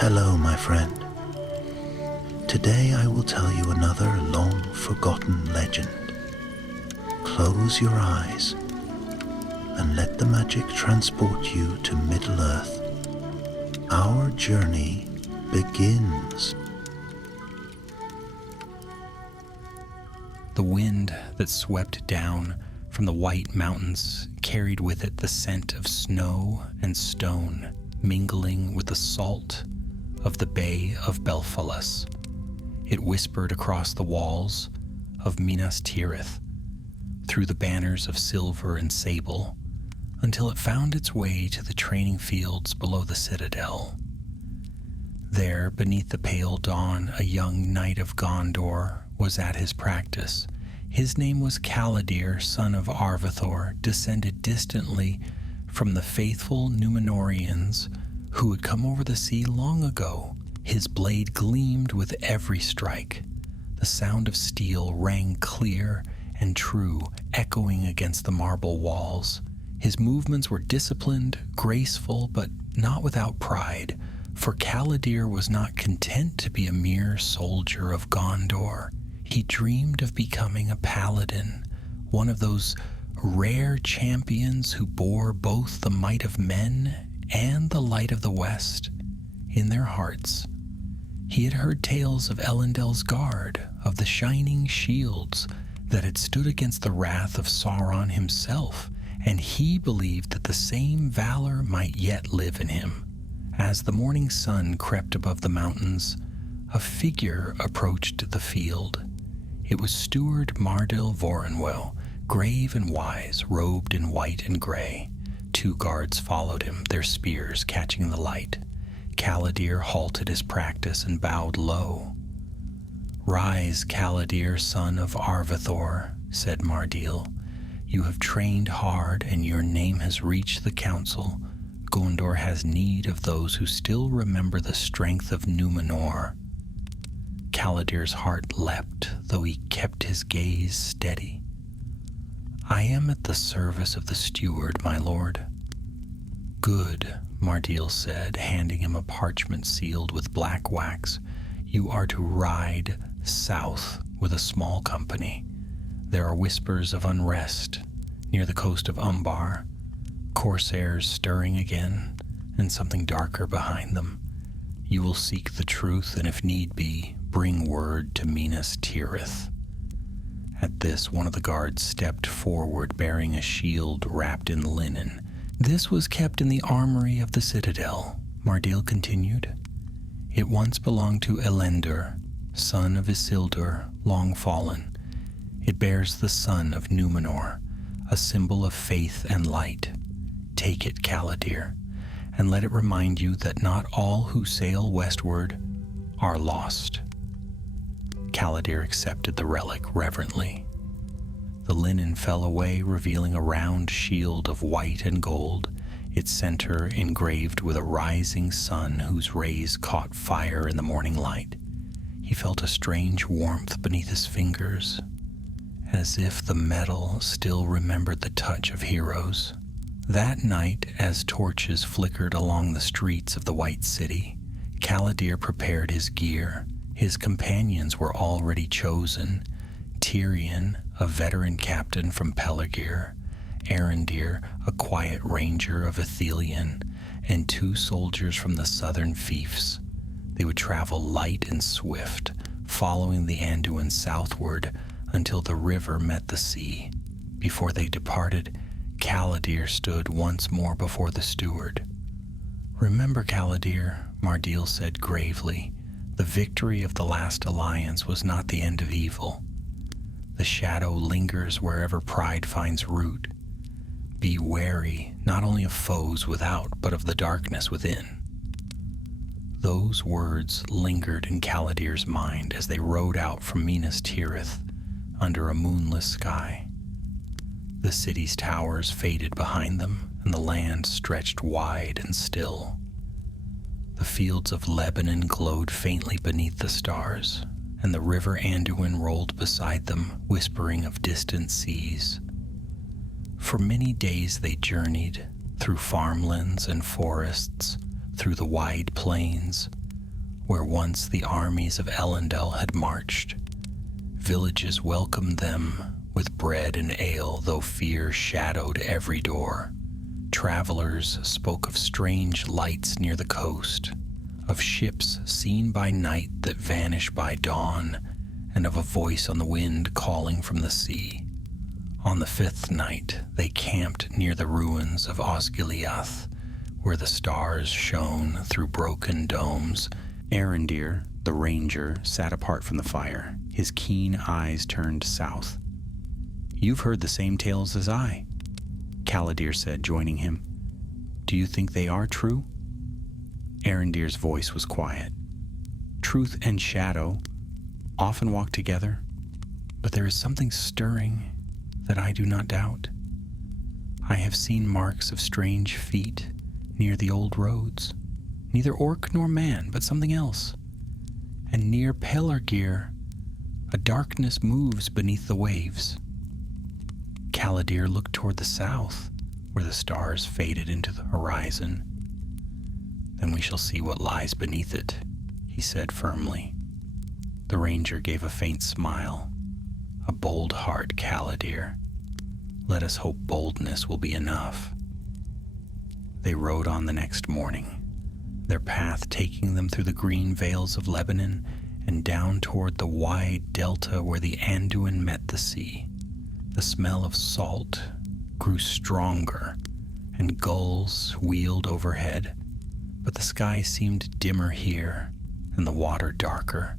Hello, my friend. Today I will tell you another long-forgotten legend. Close your eyes and let the magic transport you to Middle-earth. Our journey begins. The wind that swept down from the white mountains carried with it the scent of snow and stone, mingling with the salt of the Bay of Belfalas. It whispered across the walls of Minas Tirith, through the banners of silver and sable, until it found its way to the training fields below the citadel. There, beneath the pale dawn, a young knight of Gondor was at his practice. His name was Caladir, son of Arvathor, descended distantly from the faithful Númenóreans who had come over the sea long ago. His blade gleamed with every strike. The sound of steel rang clear and true, echoing against the marble walls. His movements were disciplined, graceful, but not without pride, for Caladir was not content to be a mere soldier of Gondor. He dreamed of becoming a paladin, one of those rare champions who bore both the might of men and the light of the West in their hearts. He had heard tales of Elendil's guard, of the shining shields that had stood against the wrath of Sauron himself, and he believed that the same valor might yet live in him. As the morning sun crept above the mountains, a figure approached the field. It was Steward Mardil Vorenwell, grave and wise, robed in white and gray. 2 guards followed him, their spears catching the light. Caladir halted his practice and bowed low. "Rise, Caladir, son of Arvathor," said Mardil. "You have trained hard, and your name has reached the council. Gondor has need of those who still remember the strength of Númenor." Caladir's heart leapt, though he kept his gaze steady. "I am at the service of the steward, my lord." "Good," Mardil said, handing him a parchment sealed with black wax. "You are to ride south with a small company. There are whispers of unrest near the coast of Umbar, corsairs stirring again, and something darker behind them. You will seek the truth, and if need be, bring word to Minas Tirith." At this, one of the guards stepped forward, bearing a shield wrapped in linen. "This was kept in the armory of the citadel," Mardil continued. "It once belonged to Elendil, son of Isildur, long fallen. It bears the sun of Númenor, a symbol of faith and light. Take it, Caladir, and let it remind you that not all who sail westward are lost." Caladir accepted the relic reverently. The linen fell away, revealing a round shield of white and gold, its center engraved with a rising sun whose rays caught fire in the morning light. He felt a strange warmth beneath his fingers, as if the metal still remembered the touch of heroes. That night, as torches flickered along the streets of the White City, Caladir prepared his gear. His companions were already chosen: Tirion, a veteran captain from Pelargir; Arendir, a quiet ranger of Ithilien; and 2 soldiers from the southern fiefs. They would travel light and swift, following the Anduin southward until the river met the sea. Before they departed, Caladir stood once more before the steward. "Remember, Caladir," Mardil said gravely, "the victory of the last alliance was not the end of evil. The shadow lingers wherever pride finds root. Be wary not only of foes without, but of the darkness within." Those words lingered in Caladir's mind as they rode out from Minas Tirith under a moonless sky. The city's towers faded behind them, and the land stretched wide and still. The fields of Lebanon glowed faintly beneath the stars, and the river Anduin rolled beside them, whispering of distant seas. For many days they journeyed, through farmlands and forests, through the wide plains, where once the armies of Elendil had marched. Villages welcomed them with bread and ale, though fear shadowed every door. Travelers spoke of strange lights near the coast, of ships seen by night that vanish by dawn, and of a voice on the wind calling from the sea. On the 5th night, they camped near the ruins of Osgiliath, where the stars shone through broken domes. Arendir, the ranger, sat apart from the fire, his keen eyes turned south. "You've heard the same tales as I," Caladir said, joining him. "Do you think they are true?" Arendir's voice was quiet. "Truth and shadow often walk together, but there is something stirring that I do not doubt. I have seen marks of strange feet near the old roads, neither orc nor man, but something else. And near Pelargir, a darkness moves beneath the waves." Caladir looked toward the south, where the stars faded into the horizon. "Then we shall see what lies beneath it," he said firmly. The ranger gave a faint smile. "A bold heart, Caladir. Let us hope boldness will be enough." They rode on the next morning, their path taking them through the green vales of Lebanon and down toward the wide delta where the Anduin met the sea. The smell of salt grew stronger, and gulls wheeled overhead, but the sky seemed dimmer here, and the water darker,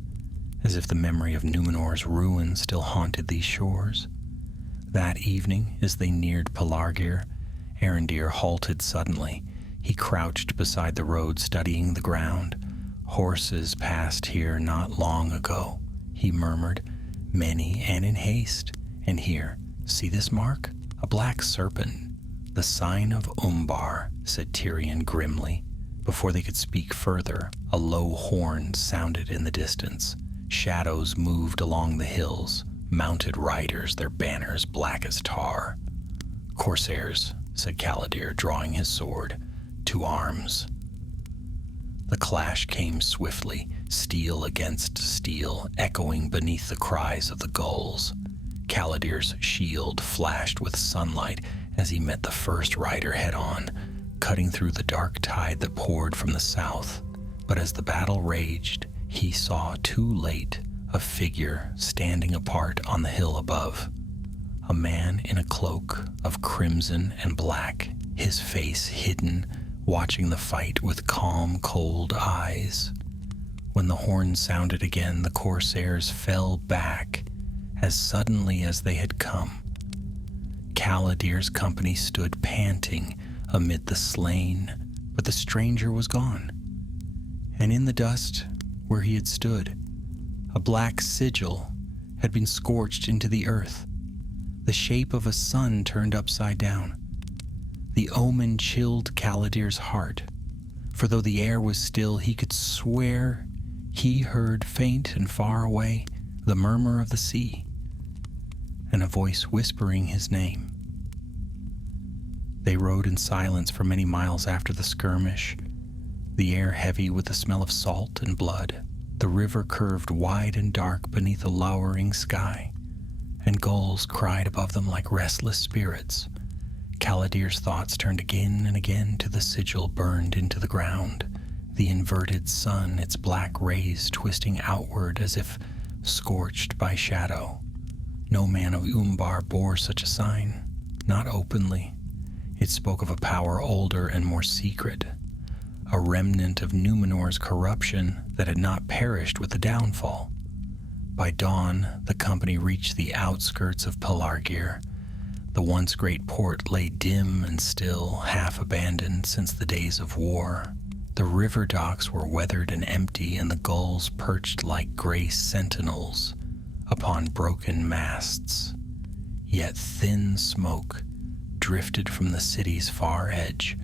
as if the memory of Númenor's ruin still haunted these shores. That evening, as they neared Pelargir, Arendir halted suddenly. He crouched beside the road, studying the ground. "Horses passed here not long ago," he murmured, "many and in haste. And here, see this mark? A black serpent." "The sign of Umbar," said Tyrion grimly. Before they could speak further, a low horn sounded in the distance. Shadows moved along the hills, mounted riders, their banners black as tar. "Corsairs," said Caladir, drawing his sword. "To arms." The clash came swiftly, steel against steel, echoing beneath the cries of the gulls. Caladir's shield flashed with sunlight as he met the first rider head-on, cutting through the dark tide that poured from the south. But as the battle raged, he saw too late a figure standing apart on the hill above. A man in a cloak of crimson and black, his face hidden, watching the fight with calm, cold eyes. When the horn sounded again, the corsairs fell back as suddenly as they had come. Caladir's company stood panting amid the slain, but the stranger was gone. And in the dust where he had stood, a black sigil had been scorched into the earth, the shape of a sun turned upside down. The omen chilled Caladir's heart, for though the air was still, he could swear he heard faint and far away the murmur of the sea, and a voice whispering his name. They rode in silence for many miles after the skirmish, the air heavy with the smell of salt and blood. The river curved wide and dark beneath a lowering sky, and gulls cried above them like restless spirits. Caladir's thoughts turned again and again to the sigil burned into the ground, the inverted sun, its black rays twisting outward as if scorched by shadow. No man of Umbar bore such a sign, not openly. It spoke of a power older and more secret, a remnant of Númenor's corruption that had not perished with the downfall. By dawn, the company reached the outskirts of Pelargir. The once great port lay dim and still, half abandoned since the days of war. The river docks were weathered and empty, and the gulls perched like gray sentinels upon broken masts. Yet thin smoke drifted from the city's far edge,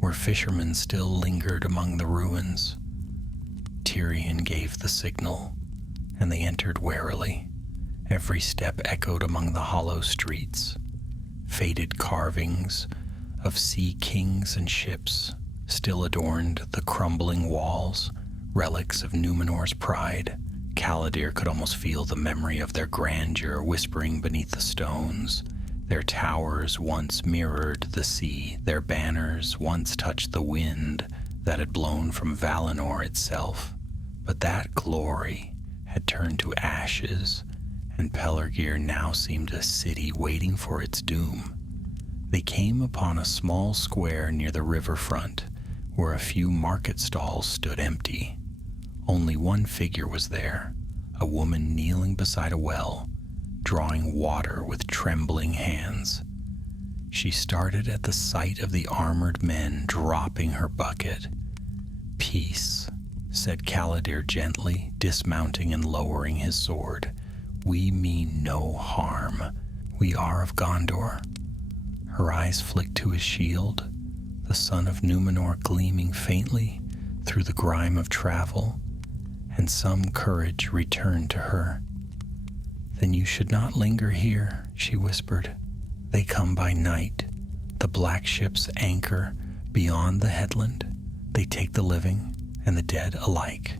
where fishermen still lingered among the ruins. Tyrion gave the signal, and they entered warily. Every step echoed among the hollow streets. Faded carvings of sea kings and ships still adorned the crumbling walls, relics of Númenor's pride. Caladir could almost feel the memory of their grandeur whispering beneath the stones. Their towers once mirrored the sea, their banners once touched the wind that had blown from Valinor itself. But that glory had turned to ashes, and Pelargir now seemed a city waiting for its doom. They came upon a small square near the riverfront, where a few market stalls stood empty. Only one figure was there, a woman kneeling beside a well, drawing water with trembling hands. She started at the sight of the armored men dropping her bucket. "Peace," said Caladir gently, dismounting and lowering his sword. "We mean no harm. We are of Gondor." Her eyes flicked to his shield, the sun of Númenor gleaming faintly through the grime of travel, and some courage returned to her. "Then you should not linger here," she whispered. "They come by night. The black ships anchor beyond the headland. They take the living and the dead alike."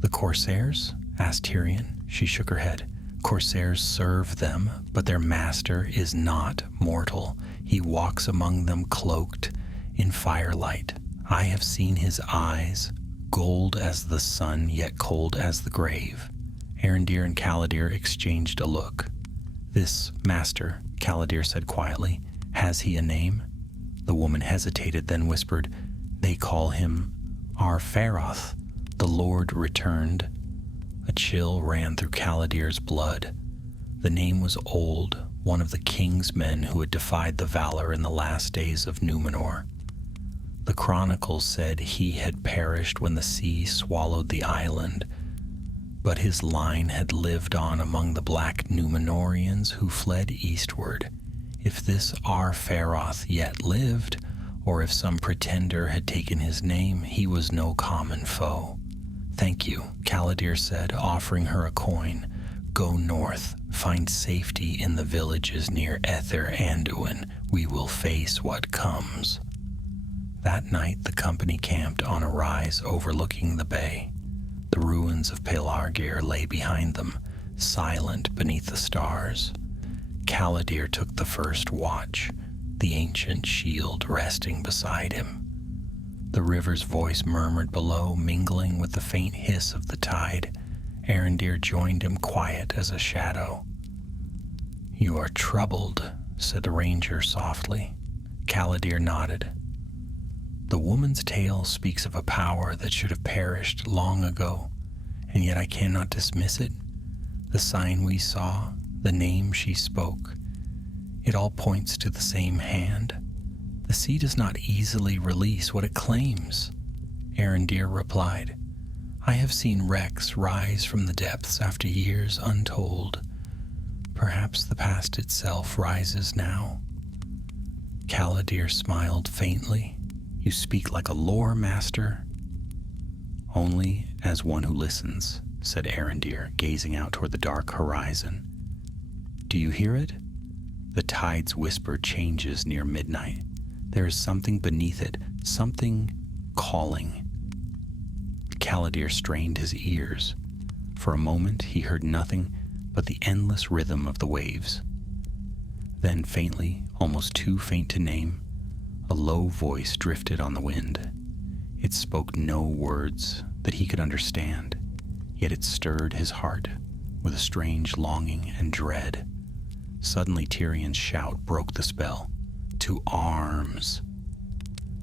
"The Corsairs?" asked Tyrion. She shook her head. "Corsairs serve them, but their master is not mortal. He walks among them cloaked in firelight. I have seen his eyes, gold as the sun, yet cold as the grave." Arondir and Caladir exchanged a look. "This master," Caladir said quietly, "has he a name?" The woman hesitated, then whispered, "They call him Ar-Pharoth." The Lord returned. A chill ran through Caladir's blood. The name was old, one of the king's men who had defied the valor in the last days of Númenor. The chronicles said he had perished when the sea swallowed the island, but his line had lived on among the black Númenóreans who fled eastward. If this Ar-Pharoth yet lived, or if some pretender had taken his name, he was no common foe. "Thank you," Caladir said, offering her a coin. "Go north, find safety in the villages near Ether Anduin. We will face what comes." That night the company camped on a rise overlooking the bay. The ruins of Pelargir lay behind them, silent beneath the stars. Caladir took the first watch, the ancient shield resting beside him. The river's voice murmured below, mingling with the faint hiss of the tide. Arondir joined him, quiet as a shadow. "You are troubled," said the ranger softly. Caladir nodded. "The woman's tale speaks of a power that should have perished long ago, and yet I cannot dismiss it. The sign we saw, the name she spoke, it all points to the same hand. The sea does not easily release what it claims." Arondir replied, "I have seen wrecks rise from the depths after years untold. Perhaps the past itself rises now." Caladir smiled faintly. "You speak like a lore master." "Only as one who listens," said Arondir, gazing out toward the dark horizon. "Do you hear it? The tide's whisper changes near midnight. There is something beneath it, something calling." Caladir strained his ears. For a moment he heard nothing but the endless rhythm of the waves. Then faintly, almost too faint to name, a low voice drifted on the wind. It spoke no words that he could understand, yet it stirred his heart with a strange longing and dread. Suddenly Tyrion's shout broke the spell. "To arms!"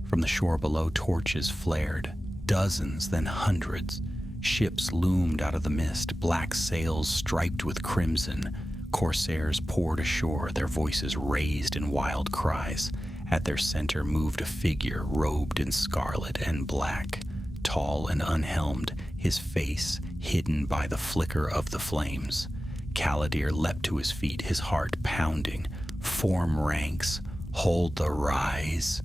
From the shore below, torches flared. Dozens, then hundreds. Ships loomed out of the mist, black sails striped with crimson. Corsairs poured ashore, their voices raised in wild cries. At their center moved a figure robed in scarlet and black, tall and unhelmed, his face hidden by the flicker of the flames. Caladir leapt to his feet, his heart pounding. "Form ranks, hold the rise."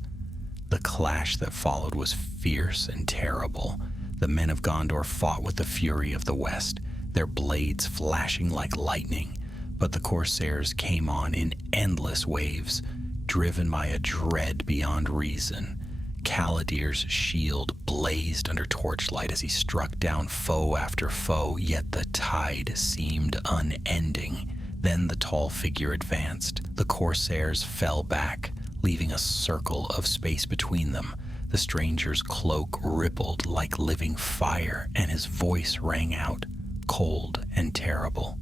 The clash that followed was fierce and terrible. The men of Gondor fought with the fury of the West, their blades flashing like lightning. But the Corsairs came on in endless waves, driven by a dread beyond reason. Caladir's shield blazed under torchlight as he struck down foe after foe, yet the tide seemed unending. Then the tall figure advanced. The corsairs fell back, leaving a circle of space between them. The stranger's cloak rippled like living fire, and his voice rang out, cold and terrible.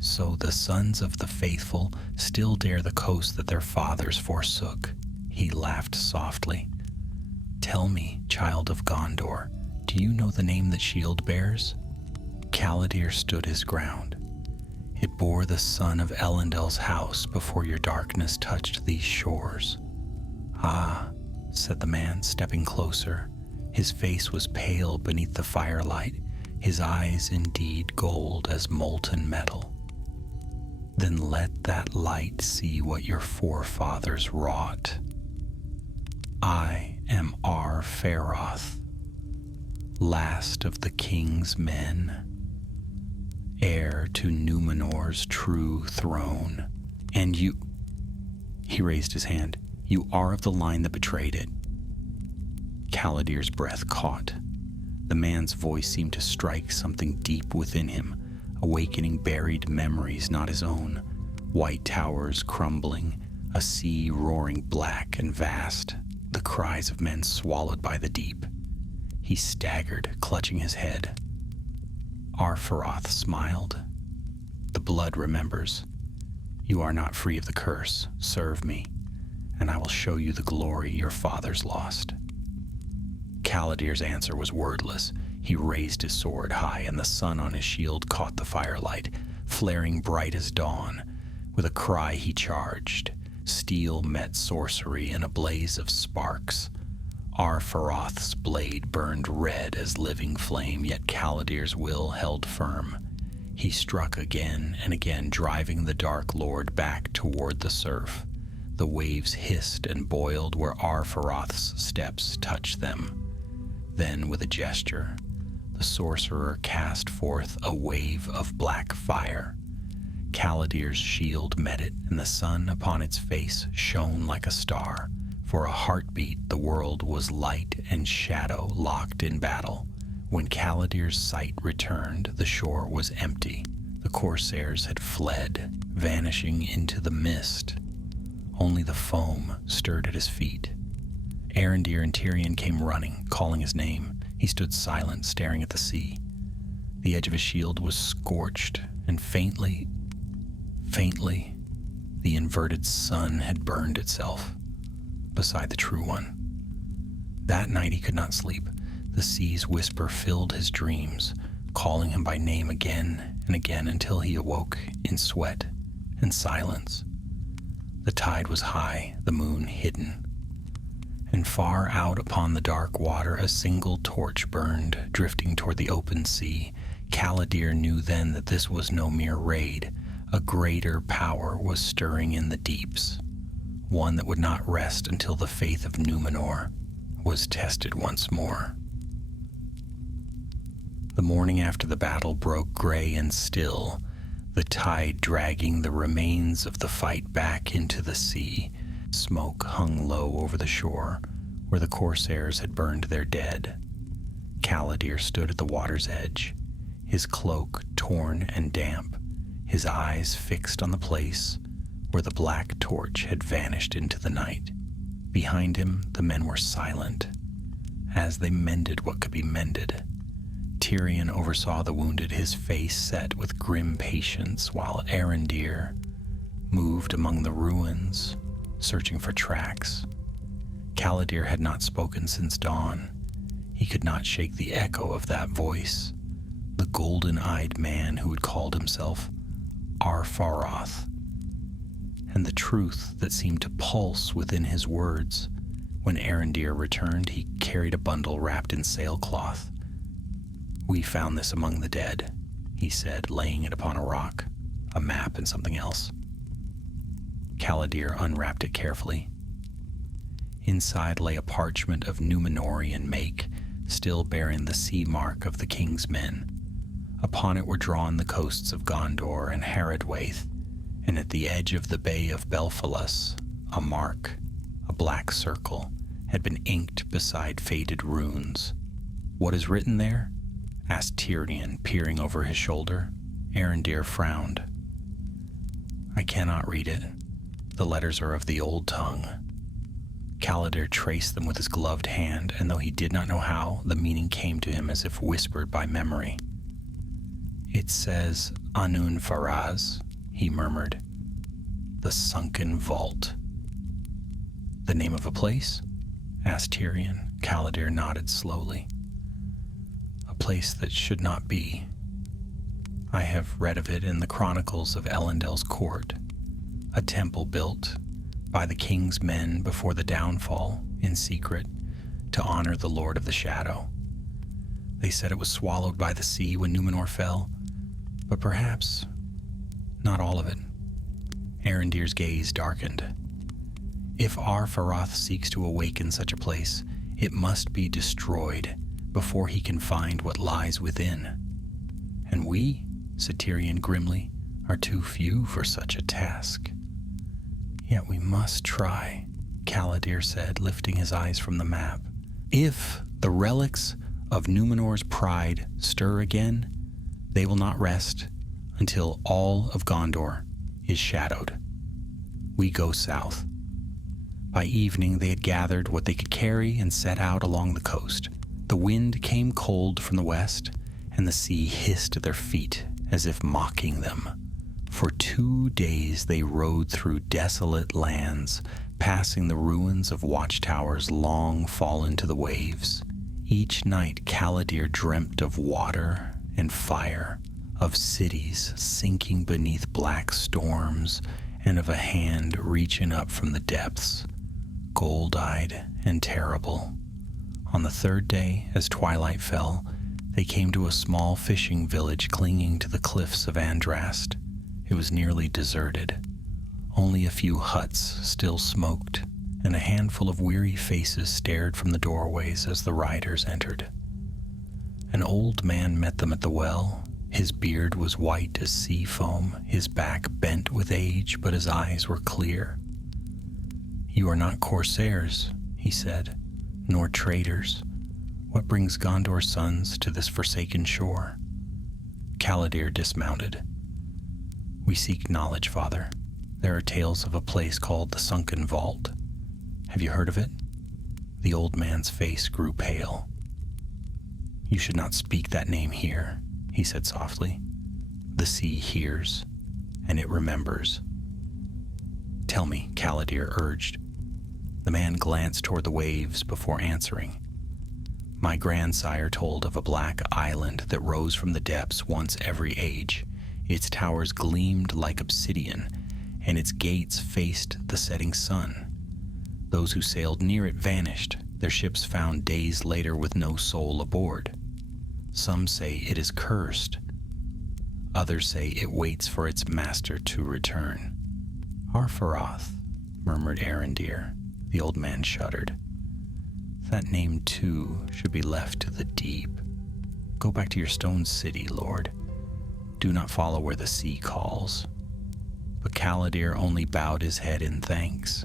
So the sons of the faithful still dare the coast that their fathers forsook. He laughed softly. Tell me, child of Gondor, do you know the name that shield bears? Caladir stood his ground. It bore the son of Elendil's house before your darkness touched these shores. Ah, said the man, stepping closer. His face was pale beneath the firelight, his eyes indeed gold as molten metal. Then let that light see what your forefathers wrought. I am Ar-Feroth, last of the king's men, heir to Númenor's true throne. And you, he raised his hand, you are of the line that betrayed it. Caladir's breath caught. The man's voice seemed to strike something deep within him, awakening buried memories not his own. White towers crumbling, a sea roaring black and vast, the cries of men swallowed by the deep. He staggered, clutching his head. Ar-Feroth smiled. The blood remembers. You are not free of the curse. Serve me, and I will show you the glory your fathers lost. Caladir's answer was wordless. He raised his sword high, and the sun on his shield caught the firelight, flaring bright as dawn. With a cry he charged. Steel met sorcery in a blaze of sparks. Ar-Feroth's blade burned red as living flame, yet Caladir's will held firm. He struck again and again, driving the Dark Lord back toward the surf. The waves hissed and boiled where Ar-Feroth's steps touched them. Then, with a gesture, the sorcerer cast forth a wave of black fire. Caladir's shield met it, and the sun upon its face shone like a star. For a heartbeat, the world was light and shadow locked in battle. When Caladir's sight returned, the shore was empty. The corsairs had fled, vanishing into the mist. Only the foam stirred at his feet. Arendir and Tirion came running, calling his name. He stood silent, staring at the sea. The edge of his shield was scorched, and faintly, the inverted sun had burned itself beside the true one. That night he could not sleep. The sea's whisper filled his dreams, calling him by name again and again until he awoke in sweat and silence. The tide was high, the moon hidden, and far out upon the dark water a single torch burned, drifting toward the open sea. Caladir knew then that this was no mere raid. A greater power was stirring in the deeps, one that would not rest until the faith of Númenor was tested once more. The morning after the battle broke gray and still, the tide dragging the remains of the fight back into the sea. Smoke hung low over the shore, where the corsairs had burned their dead. Caladir stood at the water's edge, his cloak torn and damp, his eyes fixed on the place where the black torch had vanished into the night. Behind him, the men were silent, as they mended what could be mended. Tirion oversaw the wounded, his face set with grim patience, while Arendir moved among the ruins, searching for tracks. Caladir had not spoken since dawn. He could not shake the echo of that voice, the golden-eyed man who had called himself Ar-Feroth, and the truth that seemed to pulse within his words. When Arendir returned, he carried a bundle wrapped in sailcloth. "We found this among the dead," he said, laying it upon a rock, a map and something else. Caladir unwrapped it carefully. Inside lay a parchment of Númenórean make, still bearing the sea mark of the king's men. Upon it were drawn the coasts of Gondor and Haradwaith, and at the edge of the Bay of Belfalas, a mark, a black circle, had been inked beside faded runes. "What is written there?" asked Tyrion, peering over his shoulder. Arondir frowned. "I cannot read it. The letters are of the old tongue." Caladir traced them with his gloved hand, and though he did not know how, the meaning came to him as if whispered by memory. "It says Anun Faraz," he murmured. "The sunken vault." "The name of a place?" asked Tyrion. Caladir nodded slowly. "A place that should not be. I have read of it in the chronicles of Elendil's court. A temple built by the king's men before the downfall, in secret, to honor the Lord of the Shadow. They said it was swallowed by the sea when Númenor fell, but perhaps not all of it." Arondir's gaze darkened. "If Ar-Farath seeks to awaken such a place, it must be destroyed before he can find what lies within. And we," said Tyrion grimly, "are too few for such a task." "Yet we must try," Caladir said, lifting his eyes from the map. "If the relics of Númenor's pride stir again, they will not rest until all of Gondor is shadowed. We go south." By evening they had gathered what they could carry and set out along the coast. The wind came cold from the west, and the sea hissed at their feet as if mocking them. For 2 days they rode through desolate lands, passing the ruins of watchtowers long fallen to the waves. Each night Caladir dreamt of water and fire, of cities sinking beneath black storms, and of a hand reaching up from the depths, gold-eyed and terrible. On the 3rd day, as twilight fell, they came to a small fishing village clinging to the cliffs of Andrast. It was nearly deserted. Only a few huts still smoked, and a handful of weary faces stared from the doorways as the riders entered. An old man met them at the well. His beard was white as sea foam, his back bent with age, but his eyes were clear. "You are not corsairs," he said, "nor traders. What brings Gondor's sons to this forsaken shore?" Caladir dismounted. "We seek knowledge, Father. There are tales of a place called the Sunken Vault. Have you heard of it?" The old man's face grew pale. "You should not speak that name here," he said softly. "The sea hears, and it remembers." "Tell me," Caladir urged. The man glanced toward the waves before answering. "My grandsire told of a black island that rose from the depths once every age. Its towers gleamed like obsidian, and its gates faced the setting sun. Those who sailed near it vanished, their ships found days later with no soul aboard. Some say it is cursed. Others say it waits for its master to return." "Ar-Farath," murmured Arondir. The old man shuddered. "That name, too, should be left to the deep. Go back to your stone city, Lord. Do not follow where the sea calls." But Caladir only bowed his head in thanks.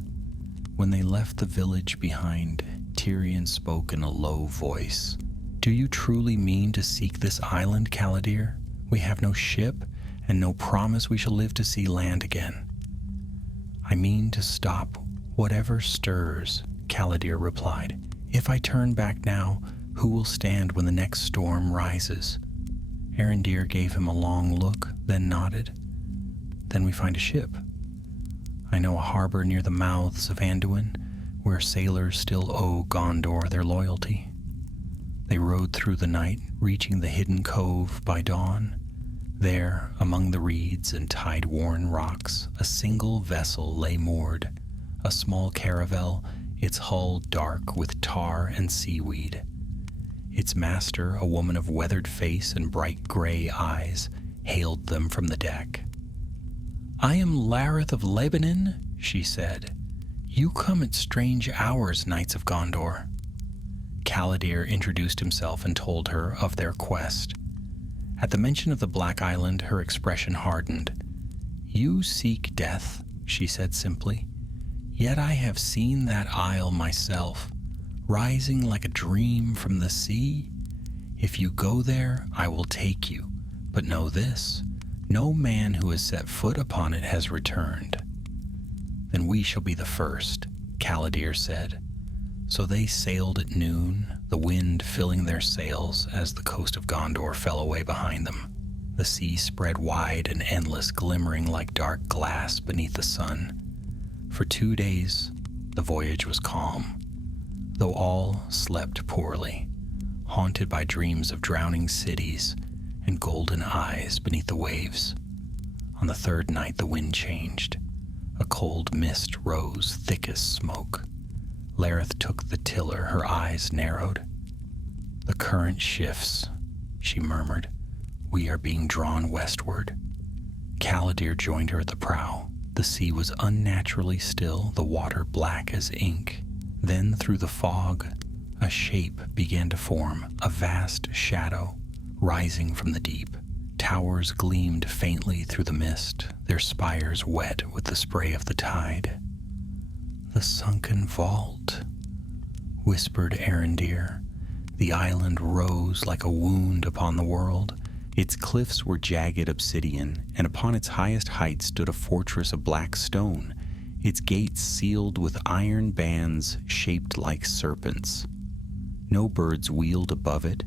When they left the village behind, Tyrion spoke in a low voice. "Do you truly mean to seek this island, Caladir? We have no ship, and no promise we shall live to see land again." "I mean to stop whatever stirs," Caladir replied. "If I turn back now, who will stand when the next storm rises?" Arondir gave him a long look, then nodded. "Then we find a ship. I know a harbor near the mouths of Anduin, where sailors still owe Gondor their loyalty." They rode through the night, reaching the hidden cove by dawn. There, among the reeds and tide-worn rocks, a single vessel lay moored, a small caravel, its hull dark with tar and seaweed. Its master, a woman of weathered face and bright gray eyes, hailed them from the deck. "I am Lareth of Lebanon," she said. "You come at strange hours, knights of Gondor." Caladir introduced himself and told her of their quest. At the mention of the Black Island, her expression hardened. "You seek death," she said simply. "Yet I have seen that isle myself. rising like a dream from the sea? If you go there, I will take you. But know this, no man who has set foot upon it has returned." "Then we shall be the first," Caladir said. So they sailed at noon, the wind filling their sails as the coast of Gondor fell away behind them. The sea spread wide and endless, glimmering like dark glass beneath the sun. For 2 days, the voyage was calm, though all slept poorly, haunted by dreams of drowning cities and golden eyes beneath the waves. On the 3rd night, the wind changed. A cold mist rose, thick as smoke. Lareth took the tiller, her eyes narrowed. "The current shifts," she murmured. "We are being drawn westward." Caladir joined her at the prow. The sea was unnaturally still, the water black as ink. Then through the fog, a shape began to form, a vast shadow rising from the deep. Towers gleamed faintly through the mist, their spires wet with the spray of the tide. "The sunken vault," whispered Arendir. The island rose like a wound upon the world. Its cliffs were jagged obsidian, and upon its highest height stood a fortress of black stone, its gates sealed with iron bands shaped like serpents. No birds wheeled above it,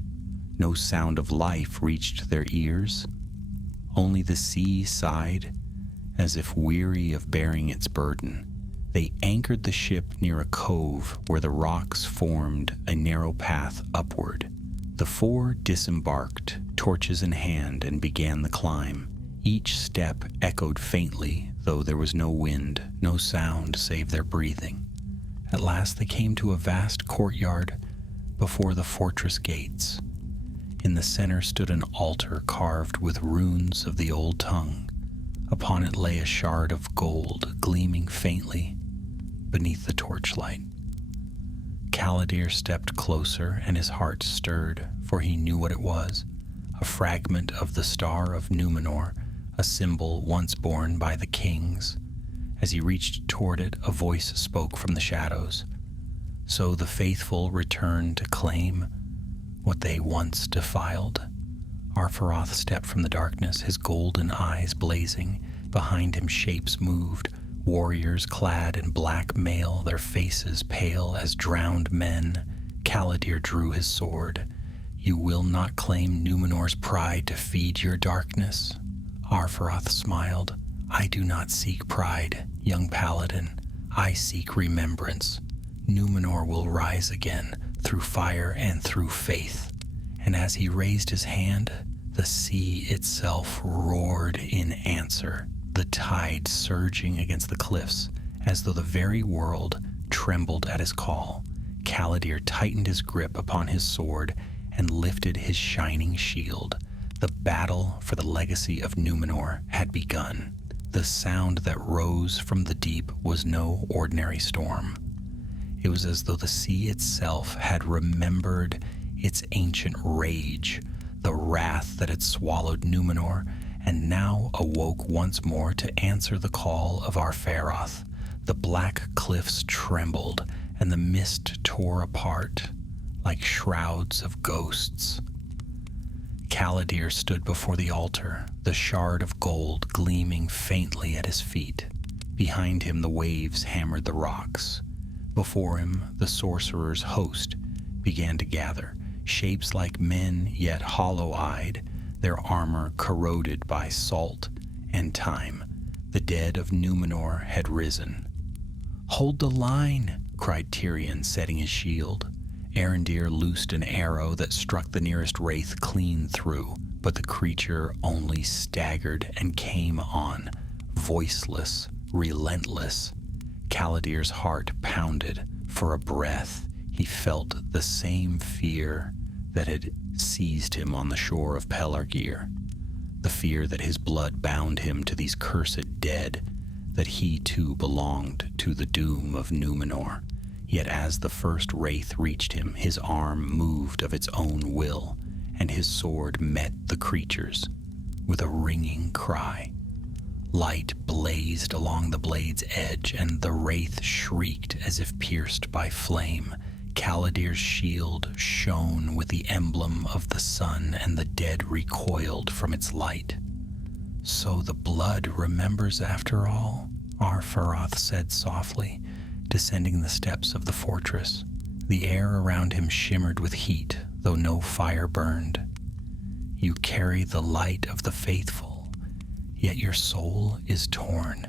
no sound of life reached their ears. Only the sea sighed, as if weary of bearing its burden. They anchored the ship near a cove where the rocks formed a narrow path upward. The 4 disembarked, torches in hand, and began the climb. Each step echoed faintly, though there was no wind, no sound save their breathing. At last they came to a vast courtyard before the fortress gates. In the center stood an altar carved with runes of the old tongue. Upon it lay a shard of gold, gleaming faintly beneath the torchlight. Caladir stepped closer, and his heart stirred, for he knew what it was. A fragment of the Star of Númenor, a symbol once borne by the kings. As he reached toward it, a voice spoke from the shadows. So the faithful return to claim what they once defiled. Arfaroth stepped from the darkness, his golden eyes blazing. Behind him shapes moved, warriors clad in black mail, their faces pale as drowned men. Caladir drew his sword. "You will not claim Númenor's pride to feed your darkness?" Arfaroth smiled. "I do not seek pride, young paladin. I seek remembrance. Númenor will rise again, through fire and through faith." And as he raised his hand, the sea itself roared in answer, the tide surging against the cliffs, as though the very world trembled at his call. Caladir tightened his grip upon his sword and lifted his shining shield. The battle for the legacy of Númenor had begun. The sound that rose from the deep was no ordinary storm. It was as though the sea itself had remembered its ancient rage, the wrath that had swallowed Númenor, and now awoke once more to answer the call of Arfaroth. The black cliffs trembled, and the mist tore apart like shrouds of ghosts. Caladir stood before the altar, the shard of gold gleaming faintly at his feet. Behind him the waves hammered the rocks. Before him the sorcerer's host began to gather, shapes like men yet hollow-eyed, their armor corroded by salt and time. The dead of Númenor had risen. "Hold the line!" cried Tyrion, setting his shield. Arendir loosed an arrow that struck the nearest wraith clean through, but the creature only staggered and came on, voiceless, relentless. Caladir's heart pounded. For a breath, he felt the same fear that had seized him on the shore of Pelargir. The fear that his blood bound him to these cursed dead, that he too belonged to the doom of Númenor. Yet as the first wraith reached him, his arm moved of its own will, and his sword met the creature's with a ringing cry. Light blazed along the blade's edge, and the wraith shrieked as if pierced by flame. Caladir's shield shone with the emblem of the sun, and the dead recoiled from its light. "So the blood remembers after all," Ar-Farath said softly, descending the steps of the fortress. The air around him shimmered with heat, though no fire burned. "You carry the light of the faithful, yet your soul is torn.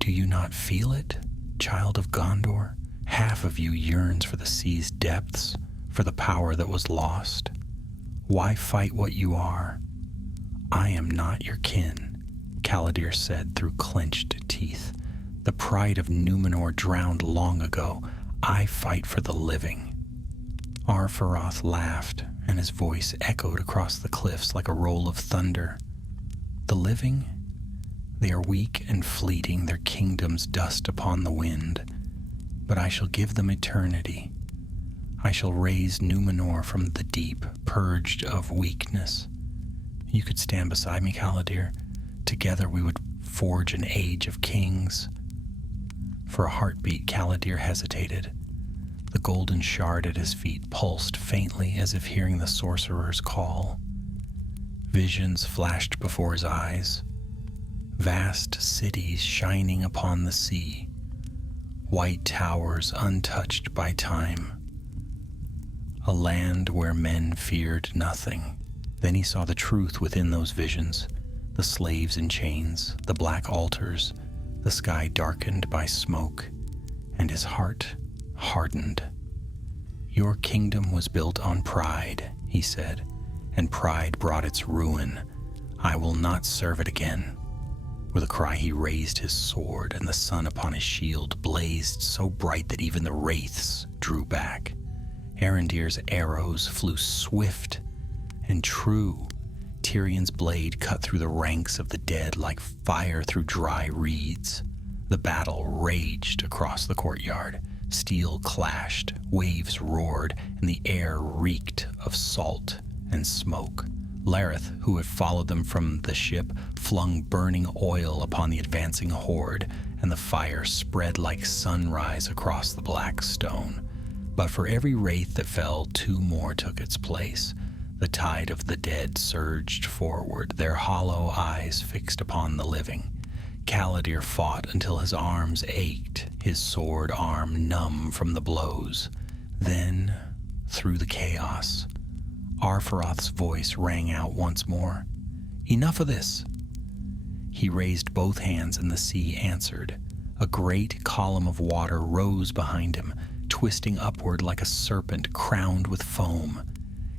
Do you not feel it, child of Gondor? Half of you yearns for the sea's depths, for the power that was lost. Why fight what you are? I am not your kin," Caladir said through clenched teeth. "The pride of Númenor drowned long ago. I fight for the living." Ar-Farath laughed, and his voice echoed across the cliffs like a roll of thunder. "The living? They are weak and fleeting, their kingdoms dust upon the wind. But I shall give them eternity. I shall raise Númenor from the deep, purged of weakness. You could stand beside me, Caladir. Together we would forge an age of kings." For a heartbeat, Caladir hesitated. The golden shard at his feet pulsed faintly as if hearing the sorcerer's call. Visions flashed before his eyes. Vast cities shining upon the sea. White towers untouched by time. A land where men feared nothing. Then he saw the truth within those visions. The slaves in chains, the black altars, the sky darkened by smoke, and his heart hardened. "Your kingdom was built on pride," he said, "and pride brought its ruin. I will not serve it again." With a cry he raised his sword, and the sun upon his shield blazed so bright that even the wraiths drew back. Arendir's arrows flew swift and true. Tyrion's blade cut through the ranks of the dead like fire through dry reeds. The battle raged across the courtyard. Steel clashed, waves roared, and the air reeked of salt and smoke. Lareth, who had followed them from the ship, flung burning oil upon the advancing horde, and the fire spread like sunrise across the black stone. But for every wraith that fell, 2 more took its place. The tide of the dead surged forward, their hollow eyes fixed upon the living. Caladir fought until his arms ached, his sword arm numb from the blows. Then, through the chaos, Ar-Farath's voice rang out once more. "Enough of this!" He raised both hands and the sea answered. A great column of water rose behind him, twisting upward like a serpent crowned with foam.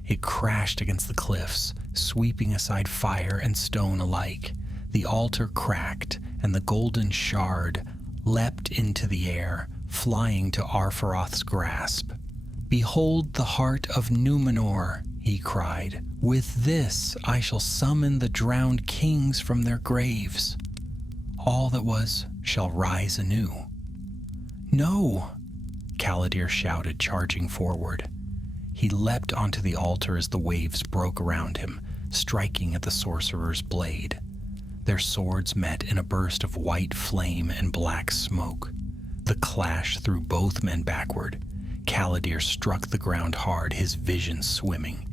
It crashed against the cliffs, sweeping aside fire and stone alike. The altar cracked, and the golden shard leapt into the air, flying to Ar-Farath's grasp. "Behold the heart of Númenor," he cried. "With this I shall summon the drowned kings from their graves. All that was shall rise anew." "No!" Caladir shouted, charging forward. He leapt onto the altar as the waves broke around him, striking at the sorcerer's blade. Their swords met in a burst of white flame and black smoke. The clash threw both men backward. Caladir struck the ground hard, his vision swimming.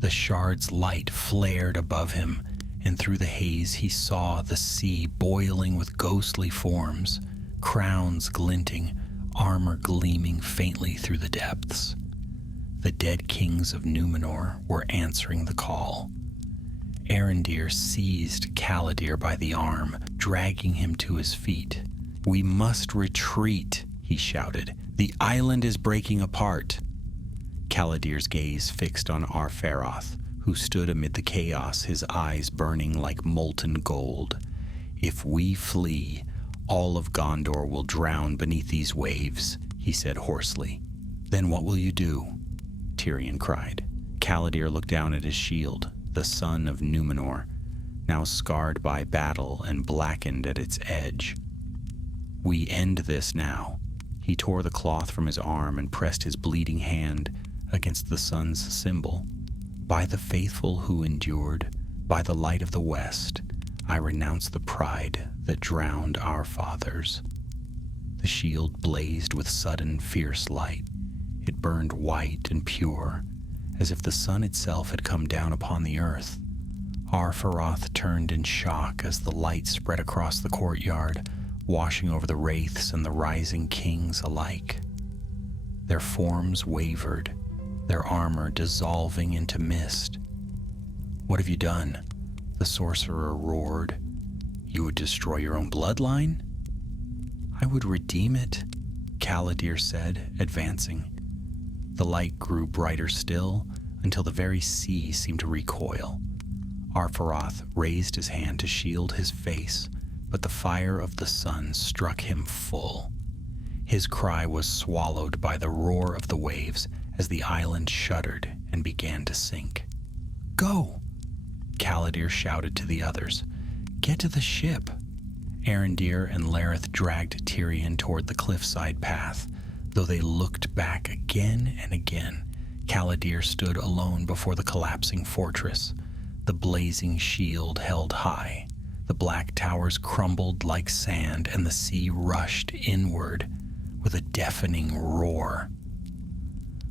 The shard's light flared above him, and through the haze he saw the sea boiling with ghostly forms, crowns glinting, armor gleaming faintly through the depths. The dead kings of Númenor were answering the call. Arendir seized Caladir by the arm, dragging him to his feet. "We must retreat," he shouted. "The island is breaking apart." Caladir's gaze fixed on Ar-Farath, who stood amid the chaos, his eyes burning like molten gold. "If we flee, all of Gondor will drown beneath these waves," he said hoarsely. "Then what will you do?" Tyrion cried. Caladir looked down at his shield, the son of Númenor, now scarred by battle and blackened at its edge. "We end this now." He tore the cloth from his arm and pressed his bleeding hand against the sun's symbol. "By the faithful who endured, by the light of the west, I renounce the pride that drowned our fathers." The shield blazed with sudden, fierce light. It burned white and pure, as if the sun itself had come down upon the earth. Ar-Pharoth turned in shock as the light spread across the courtyard, washing over the wraiths and the rising kings alike. Their forms wavered, their armor dissolving into mist. "What have you done?" the sorcerer roared. "You would destroy your own bloodline?" "I would redeem it," Caladir said, advancing. The light grew brighter still, until the very sea seemed to recoil. Ar-Pharoth raised his hand to shield his face, but the fire of the sun struck him full. His cry was swallowed by the roar of the waves as the island shuddered and began to sink. "Go!" Caladir shouted to the others. "Get to the ship!" Arendir and Lareth dragged Tyrion toward the cliffside path. Though they looked back again and again, Caladir stood alone before the collapsing fortress. The blazing shield held high. The black towers crumbled like sand, and the sea rushed inward with a deafening roar.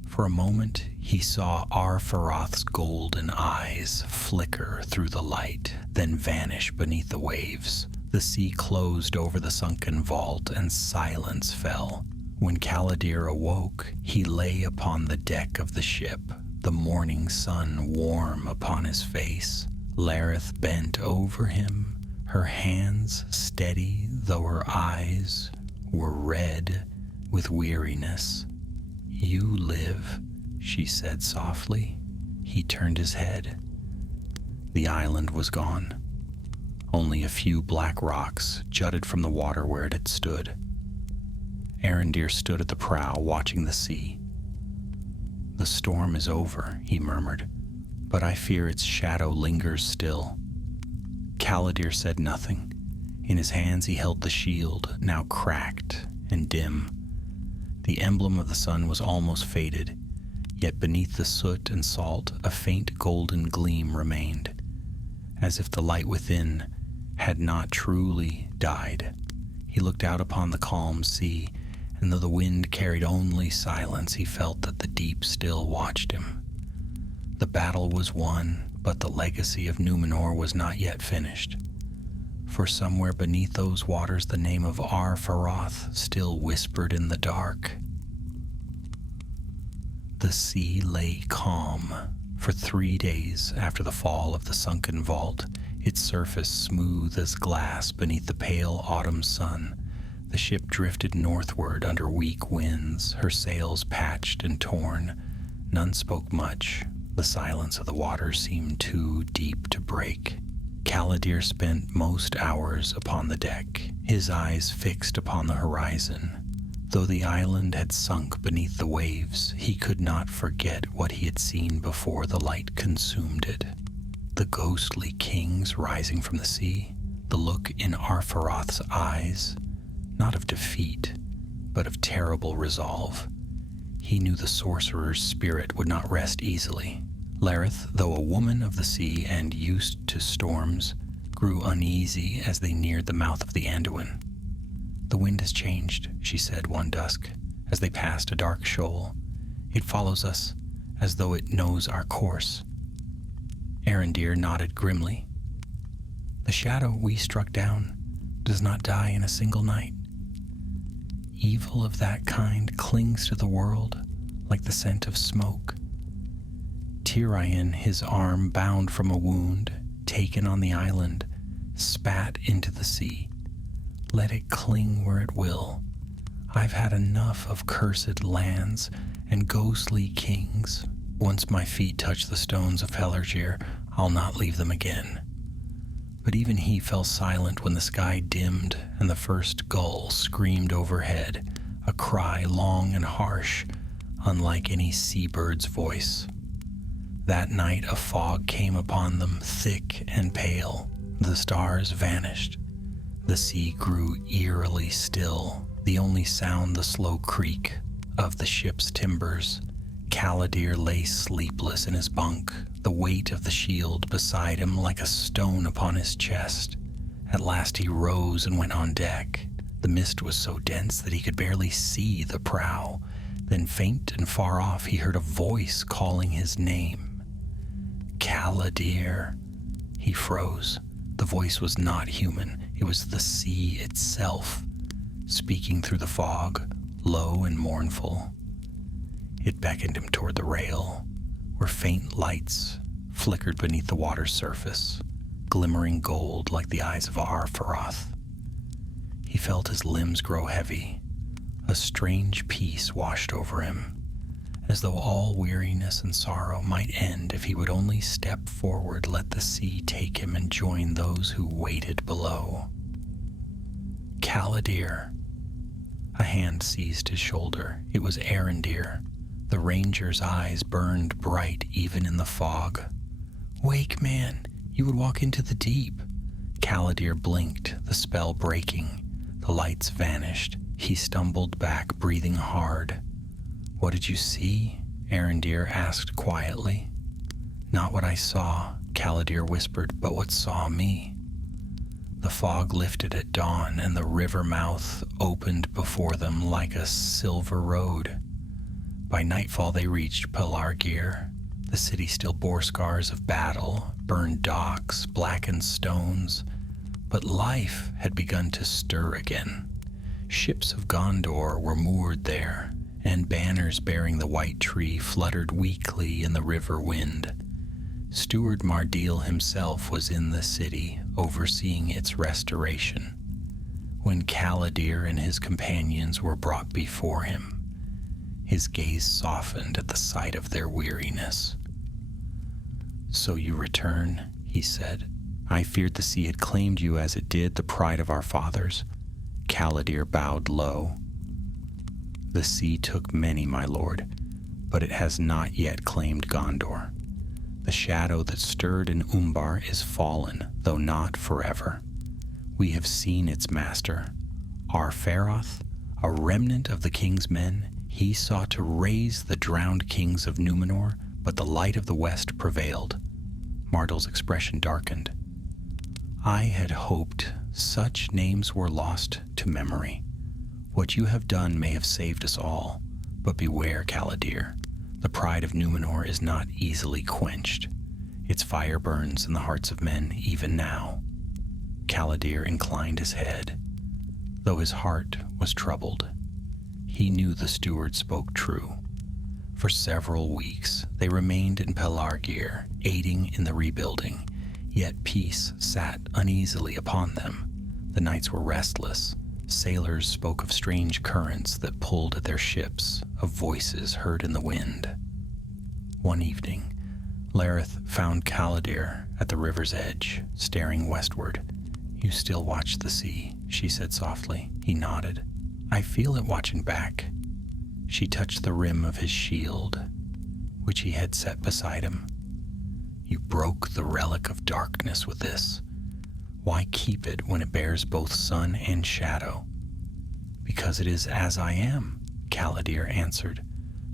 For a moment, he saw Ar-Pharoth's golden eyes flicker through the light, then vanish beneath the waves. The sea closed over the sunken vault, and silence fell. When Caladir awoke, he lay upon the deck of the ship, the morning sun warm upon his face. Lareth bent over him, her hands steady, though her eyes were red with weariness. "You live," she said softly. He turned his head. The island was gone. Only a few black rocks jutted from the water where it had stood. Arendir stood at the prow, watching the sea. "The storm is over," he murmured, "but I fear its shadow lingers still." Caladir said nothing. In his hands he held the shield, now cracked and dim. The emblem of the sun was almost faded, yet beneath the soot and salt a faint golden gleam remained, as if the light within had not truly died. He looked out upon the calm sea, and though the wind carried only silence, he felt that the deep still watched him. The battle was won, but the legacy of Númenor was not yet finished. For somewhere beneath those waters the name of Ar-Pharoth still whispered in the dark. The sea lay calm. For 3 days after the fall of the sunken vault, its surface smooth as glass beneath the pale autumn sun, the ship drifted northward under weak winds, her sails patched and torn. None spoke much. The silence of the water seemed too deep to break. Caladir spent most hours upon the deck, his eyes fixed upon the horizon. Though the island had sunk beneath the waves, he could not forget what he had seen before the light consumed it. The ghostly kings rising from the sea, the look in Ar-Pharoth's eyes, not of defeat, but of terrible resolve. He knew the sorcerer's spirit would not rest easily. Lareth, though a woman of the sea and used to storms, grew uneasy as they neared the mouth of the Anduin. "The wind has changed," she said one dusk, as they passed a dark shoal. "It follows us, as though it knows our course." Arendir nodded grimly. "The shadow we struck down does not die in a single night. Evil of that kind clings to the world like the scent of smoke. Tyrion, his arm bound from a wound, taken on the island, spat into the sea. Let it cling where it will. I've had enough of cursed lands and ghostly kings. Once my feet touch the stones of Pelargir, I'll not leave them again." But even he fell silent when the sky dimmed and the first gull screamed overhead, a cry long and harsh, unlike any seabird's voice. That night a fog came upon them, thick and pale. The stars vanished. The sea grew eerily still, the only sound the slow creak of the ship's timbers. Caladir lay sleepless in his bunk, the weight of the shield beside him like a stone upon his chest. At last he rose and went on deck. The mist was so dense that he could barely see the prow. Then faint and far off he heard a voice calling his name. Caladir. He froze. The voice was not human. It was the sea itself, speaking through the fog, low and mournful. It beckoned him toward the rail, where faint lights flickered beneath the water's surface, glimmering gold like the eyes of Arfaroth. He felt his limbs grow heavy. A strange peace washed over him, as though all weariness and sorrow might end if he would only step forward, let the sea take him, and join those who waited below. Caladir. A hand seized his shoulder. It was Arendir. The ranger's eyes burned bright even in the fog. Wake, man! You would walk into the deep. Caladir blinked, the spell breaking. The lights vanished. He stumbled back, breathing hard. What did you see? Arendir asked quietly. Not what I saw, Caladir whispered, but what saw me. The fog lifted at dawn, and the river mouth opened before them like a silver road. By nightfall they reached Pelargir. The city still bore scars of battle, burned docks, blackened stones, but life had begun to stir again. Ships of Gondor were moored there, and banners bearing the white tree fluttered weakly in the river wind. Steward Mardil himself was in the city, overseeing its restoration, when Caladir and his companions were brought before him. His gaze softened at the sight of their weariness. So you return, he said. I feared the sea had claimed you as it did the pride of our fathers. Caladir bowed low. The sea took many, my lord, but it has not yet claimed Gondor. The shadow that stirred in Umbar is fallen, though not forever. We have seen its master, Arfaroth, a remnant of the king's men. He sought to raise the drowned kings of Númenor, but the light of the west prevailed. Mardil's expression darkened. I had hoped such names were lost to memory. What you have done may have saved us all, but beware, Caladir. The pride of Númenor is not easily quenched. Its fire burns in the hearts of men even now. Caladir inclined his head, though his heart was troubled. He knew the steward spoke true. For several weeks they remained in Pelargir, aiding in the rebuilding, yet peace sat uneasily upon them. The nights were restless. Sailors spoke of strange currents that pulled at their ships, of voices heard in the wind. One evening, Lareth found Caladir at the river's edge, staring westward. You still watch the sea, she said softly. He nodded. I feel it watching back. She touched the rim of his shield, which he had set beside him. You broke the relic of darkness with this. Why keep it when it bears both sun and shadow? Because it is as I am, Caladir answered.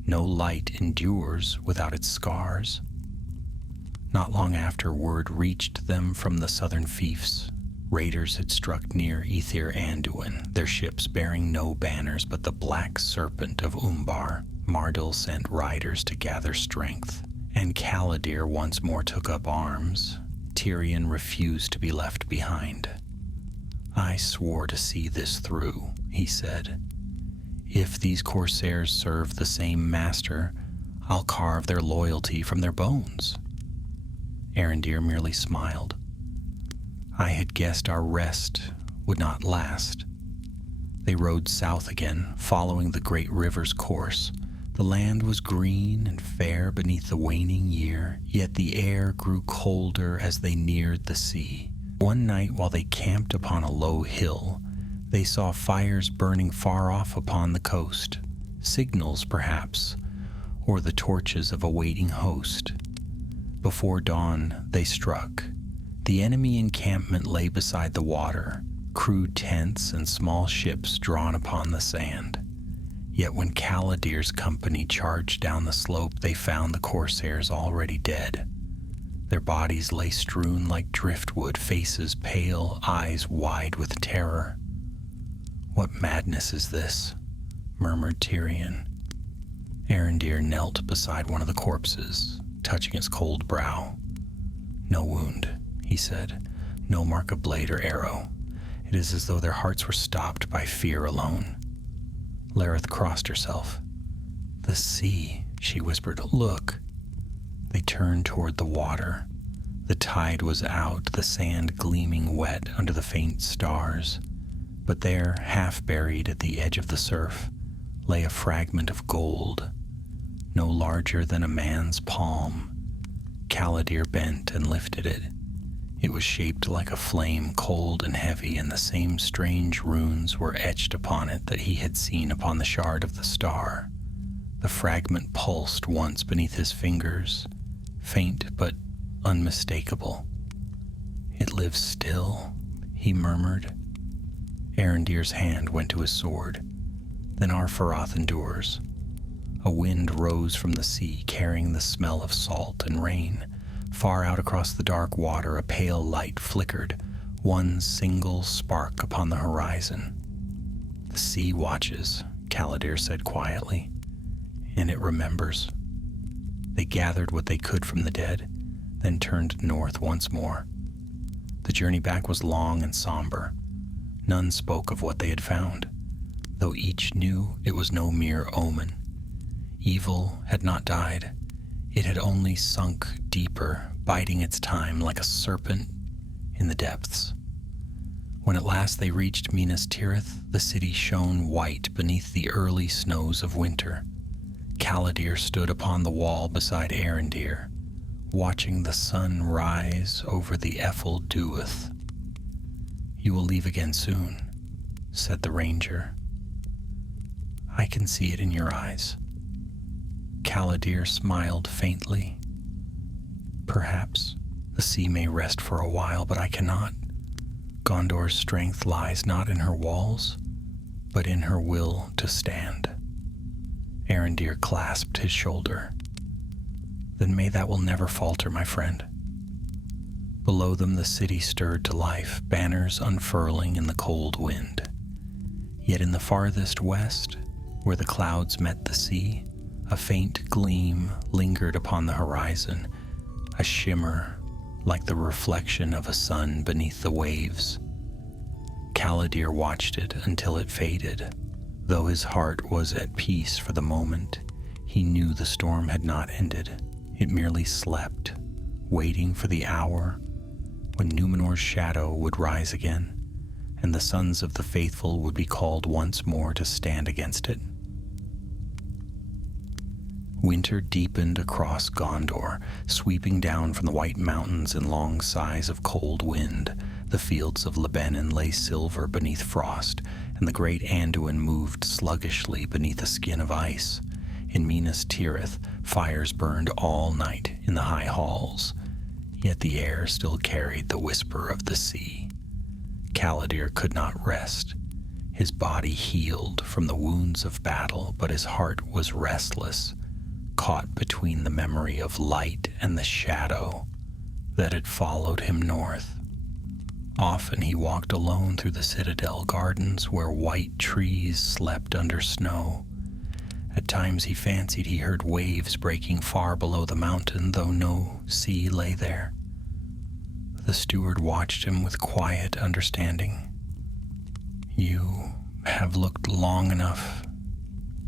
No light endures without its scars. Not long after, word reached them from the southern fiefs. Raiders had struck near Ithir Anduin, their ships bearing no banners but the black serpent of Umbar. Mardil sent riders to gather strength, and Caladir once more took up arms. Tyrion refused to be left behind. I swore to see this through, he said. If these corsairs serve the same master, I'll carve their loyalty from their bones. Arendir merely smiled. I had guessed our rest would not last. They rode south again, following the great river's course. The land was green and fair beneath the waning year, yet the air grew colder as they neared the sea. One night, while they camped upon a low hill, they saw fires burning far off upon the coast, signals perhaps, or the torches of a waiting host. Before dawn, they struck. The enemy encampment lay beside the water, crude tents and small ships drawn upon the sand. Yet when Caladir's company charged down the slope, they found the corsairs already dead. Their bodies lay strewn like driftwood, faces pale, eyes wide with terror. What madness is this? Murmured Tyrion. Arendir knelt beside one of the corpses, touching its cold brow. "No wound," he said. "No mark of blade or arrow. It is as though their hearts were stopped by fear alone." Lareth crossed herself. "The sea," she whispered. "Look." They turned toward the water. The tide was out, the sand gleaming wet under the faint stars. But there, half buried at the edge of the surf, lay a fragment of gold, no larger than a man's palm. Caladir bent and lifted it. It was shaped like a flame, cold and heavy, and the same strange runes were etched upon it that he had seen upon the shard of the star. The fragment pulsed once beneath his fingers, faint but unmistakable. "It lives still," he murmured. Arendir's hand went to his sword. "Then Ar-Farath endures." A wind rose from the sea, carrying the smell of salt and rain. Far out across the dark water, a pale light flickered, one single spark upon the horizon. "The sea watches," Caladir said quietly, "and it remembers." They gathered what they could from the dead, then turned north once more. The journey back was long and somber. None spoke of what they had found, though each knew it was no mere omen. Evil had not died. It had only sunk deeper, biding its time like a serpent in the depths. When at last they reached Minas Tirith, the city shone white beneath the early snows of winter. Caladir stood upon the wall beside Arendir, watching the sun rise over the Ethel Duath. "You will leave again soon," said the ranger. "I can see it in your eyes." Caladir smiled faintly. "Perhaps the sea may rest for a while, but I cannot. Gondor's strength lies not in her walls, but in her will to stand." Arendir clasped his shoulder. "Then may that will never falter, my friend." Below them the city stirred to life, banners unfurling in the cold wind. Yet in the farthest west, where the clouds met the sea, a faint gleam lingered upon the horizon, a shimmer like the reflection of a sun beneath the waves. Caladir watched it until it faded. Though his heart was at peace for the moment, he knew the storm had not ended. It merely slept, waiting for the hour when Númenor's shadow would rise again, and the sons of the faithful would be called once more to stand against it. Winter deepened across Gondor, sweeping down from the white mountains in long sighs of cold wind. The fields of Lebanon lay silver beneath frost, and the great Anduin moved sluggishly beneath a skin of ice. In Minas Tirith, fires burned all night in the high halls, yet the air still carried the whisper of the sea. Caladir could not rest. His body healed from the wounds of battle, but his heart was restless, caught between the memory of light and the shadow that had followed him north. Often he walked alone through the citadel gardens where white trees slept under snow. At times he fancied he heard waves breaking far below the mountain, though no sea lay there. The steward watched him with quiet understanding. "You have looked long enough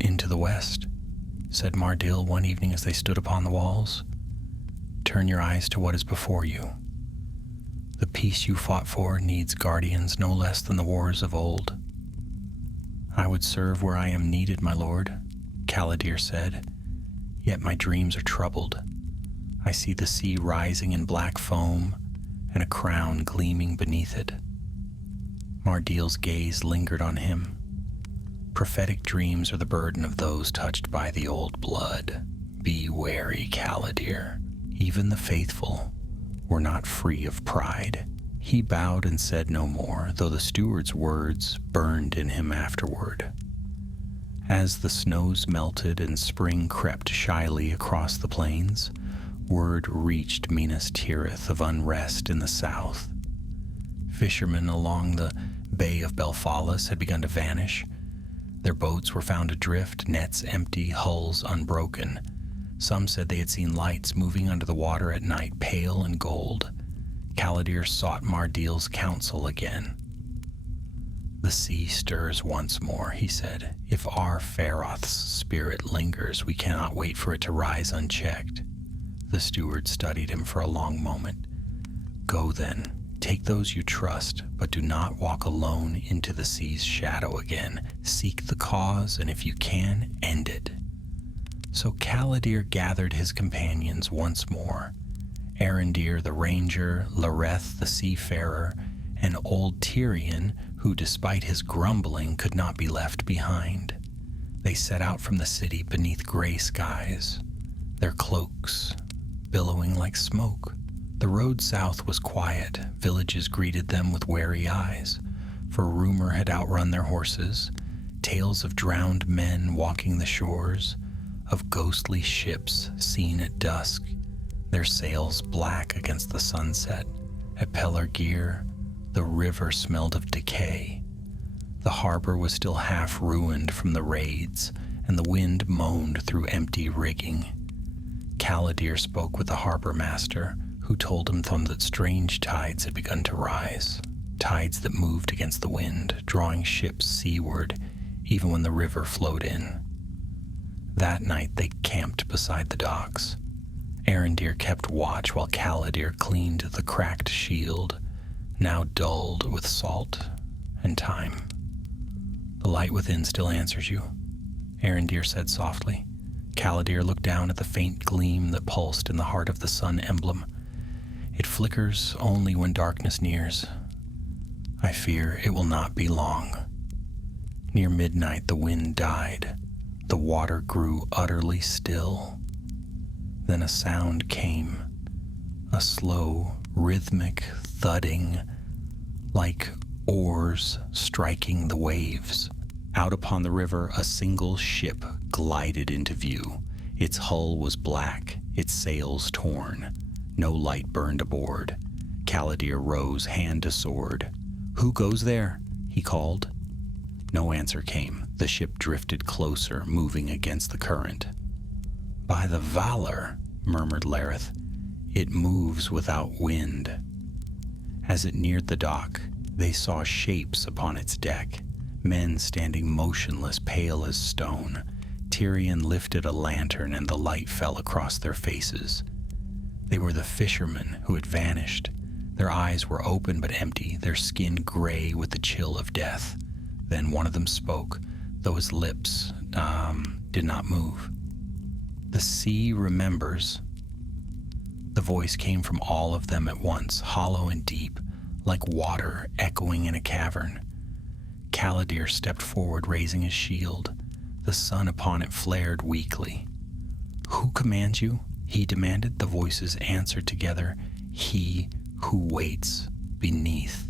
into the west," said Mardil one evening as they stood upon the walls. "Turn your eyes to what is before you. The peace you fought for needs guardians no less than the wars of old." "I would serve where I am needed, my lord," Caladir said, "yet my dreams are troubled. I see the sea rising in black foam and a crown gleaming beneath it." Mardil's gaze lingered on him. "Prophetic dreams are the burden of those touched by the old blood. Be wary, Caladir. Even the faithful were not free of pride." He bowed and said no more, though the steward's words burned in him afterward. As the snows melted and spring crept shyly across the plains, word reached Minas Tirith of unrest in the south. Fishermen along the Bay of Belfalis had begun to vanish. Their boats were found adrift, nets empty, hulls unbroken. Some said they had seen lights moving under the water at night, pale and gold. Caladir sought Mardil's counsel again. "The sea stirs once more," he said. "If our Feroth's spirit lingers, we cannot wait for it to rise unchecked." The steward studied him for a long moment. "Go then, take those you trust, but do not walk alone into the sea's shadow again. Seek the cause, and if you can, end it." So Caladir gathered his companions once more. Arendir the ranger, Lareth the seafarer, and old Tyrion, who despite his grumbling could not be left behind. They set out from the city beneath gray skies, their cloaks billowing like smoke. The road south was quiet. Villages greeted them with wary eyes, for rumor had outrun their horses. Tales of drowned men walking the shores, of ghostly ships seen at dusk, their sails black against the sunset. At Pelargir, the river smelled of decay. The harbor was still half ruined from the raids, and the wind moaned through empty rigging. Caladir spoke with the harbor master, who told him that strange tides had begun to rise, tides that moved against the wind, drawing ships seaward even when the river flowed in. That night they camped beside the docks. Arendir kept watch while Caladir cleaned the cracked shield, now dulled with salt and time. "The light within still answers you," Arendir said softly. Caladir looked down at the faint gleam that pulsed in the heart of the sun emblem. "It flickers only when darkness nears. I fear it will not be long." Near midnight the wind died. The water grew utterly still. Then a sound came, a slow, rhythmic thudding, like oars striking the waves. Out upon the river, a single ship glided into view. Its hull was black, its sails torn. No light burned aboard. Caladir rose, hand to sword. "Who goes there?" he called. No answer came. The ship drifted closer, moving against the current. "By the Valor," murmured Lareth, "it moves without wind." As it neared the dock, they saw shapes upon its deck, men standing motionless, pale as stone. Tyrion lifted a lantern and the light fell across their faces. They were the fishermen who had vanished. Their eyes were open but empty, their skin gray with the chill of death. Then one of them spoke, though his lips did not move. "The sea remembers." The voice came from all of them at once, hollow and deep, like water echoing in a cavern. Caladir stepped forward, raising his shield. The sun upon it flared weakly. "Who commands you?" he demanded. The voices answered together, "He who waits beneath."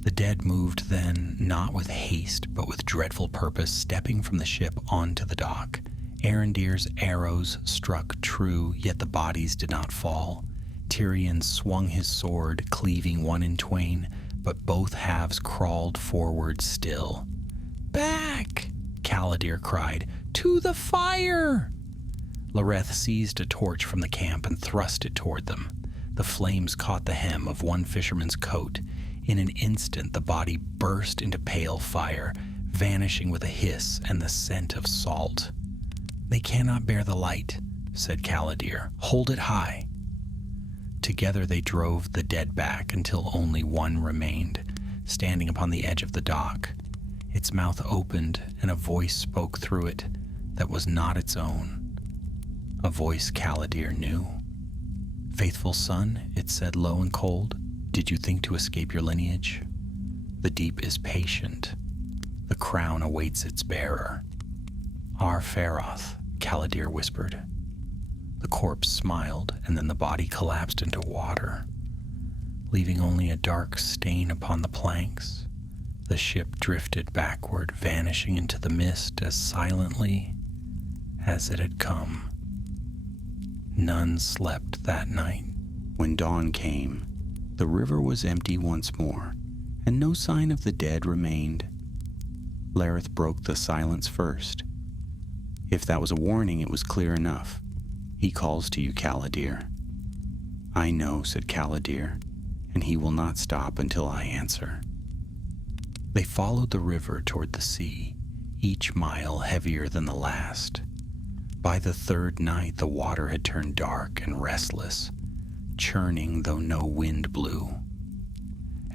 The dead moved then, not with haste, but with dreadful purpose, stepping from the ship onto the dock. Arendir's arrows struck true, yet the bodies did not fall. Tyrion swung his sword, cleaving one in twain, but both halves crawled forward still. "Back!" Caladir cried. "To the fire!" Lareth seized a torch from the camp and thrust it toward them. The flames caught the hem of one fisherman's coat. In an instant, the body burst into pale fire, vanishing with a hiss and the scent of salt. "They cannot bear the light," said Caladir. "Hold it high." Together they drove the dead back until only one remained, standing upon the edge of the dock. Its mouth opened and a voice spoke through it that was not its own. A voice Caladir knew. "Faithful son," it said low and cold, "did you think to escape your lineage? The deep is patient. The crown awaits its bearer." "Our Feroth," Caladir whispered. The corpse smiled, and then the body collapsed into water, leaving only a dark stain upon the planks. The ship drifted backward, vanishing into the mist as silently as it had come. None slept that night. When dawn came, the river was empty once more, and no sign of the dead remained. Lareth broke the silence first. If that was a warning, it was clear enough. He calls to you, Caladir. I know, said Caladir, and he will not stop until I answer. They followed the river toward the sea, each mile heavier than the last. By the third night, the water had turned dark and restless, churning though no wind blew.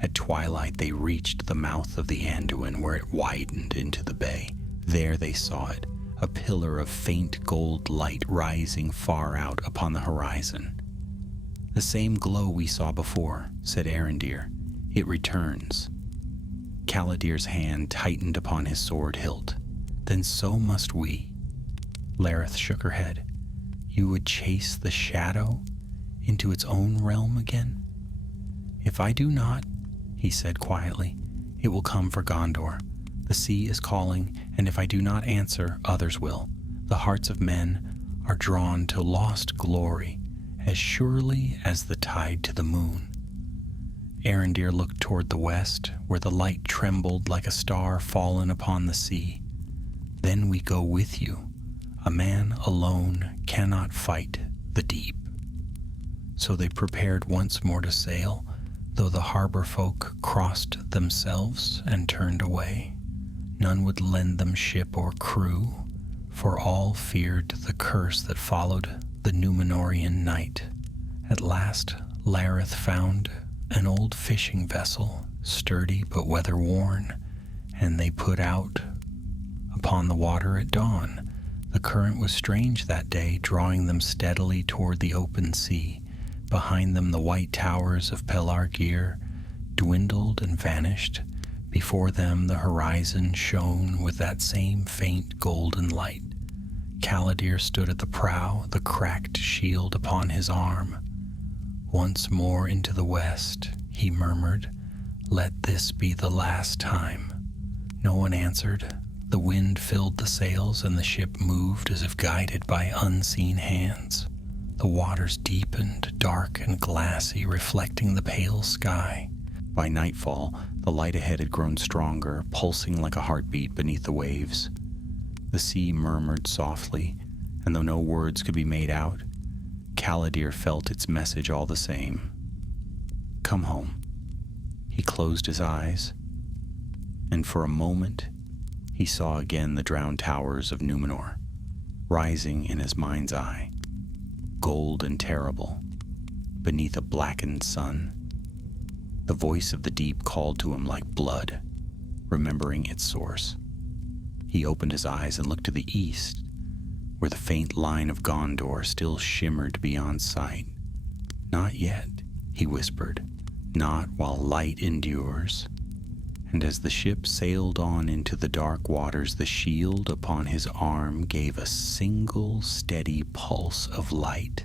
At twilight, they reached the mouth of the Anduin, where it widened into the bay. There they saw it, a pillar of faint gold light rising far out upon the horizon. The same glow we saw before, said Arendir. It returns. Caladir's hand tightened upon his sword hilt. Then so must we. Lareth shook her head. You would chase the shadow into its own realm again? If I do not, he said quietly, it will come for Gondor. The sea is calling, and if I do not answer, others will. The hearts of men are drawn to lost glory as surely as the tide to the moon. Arendir looked toward the west, where the light trembled like a star fallen upon the sea. Then we go with you. A man alone cannot fight the deep. So they prepared once more to sail, though the harbor folk crossed themselves and turned away. None would lend them ship or crew, for all feared the curse that followed the Númenórean night. At last, Lareth found an old fishing vessel, sturdy but weather-worn, and they put out upon the water at dawn. The current was strange that day, drawing them steadily toward the open sea. Behind them the white towers of Pelargir dwindled and vanished. Before them the horizon shone with that same faint golden light. Caladir stood at the prow, the cracked shield upon his arm. Once more into the west, he murmured, "Let this be the last time." No one answered. The wind filled the sails, and the ship moved as if guided by unseen hands. The waters deepened, dark and glassy, reflecting the pale sky. By nightfall, the light ahead had grown stronger, pulsing like a heartbeat beneath the waves. The sea murmured softly, and though no words could be made out, Caladir felt its message all the same. Come home. He closed his eyes, and for a moment he saw again the drowned towers of Númenor, rising in his mind's eye, gold and terrible, beneath a blackened sun. The voice of the deep called to him like blood, remembering its source. He opened his eyes and looked to the east, where the faint line of Gondor still shimmered beyond sight. Not yet, he whispered, not while light endures. And as the ship sailed on into the dark waters, the shield upon his arm gave a single steady pulse of light,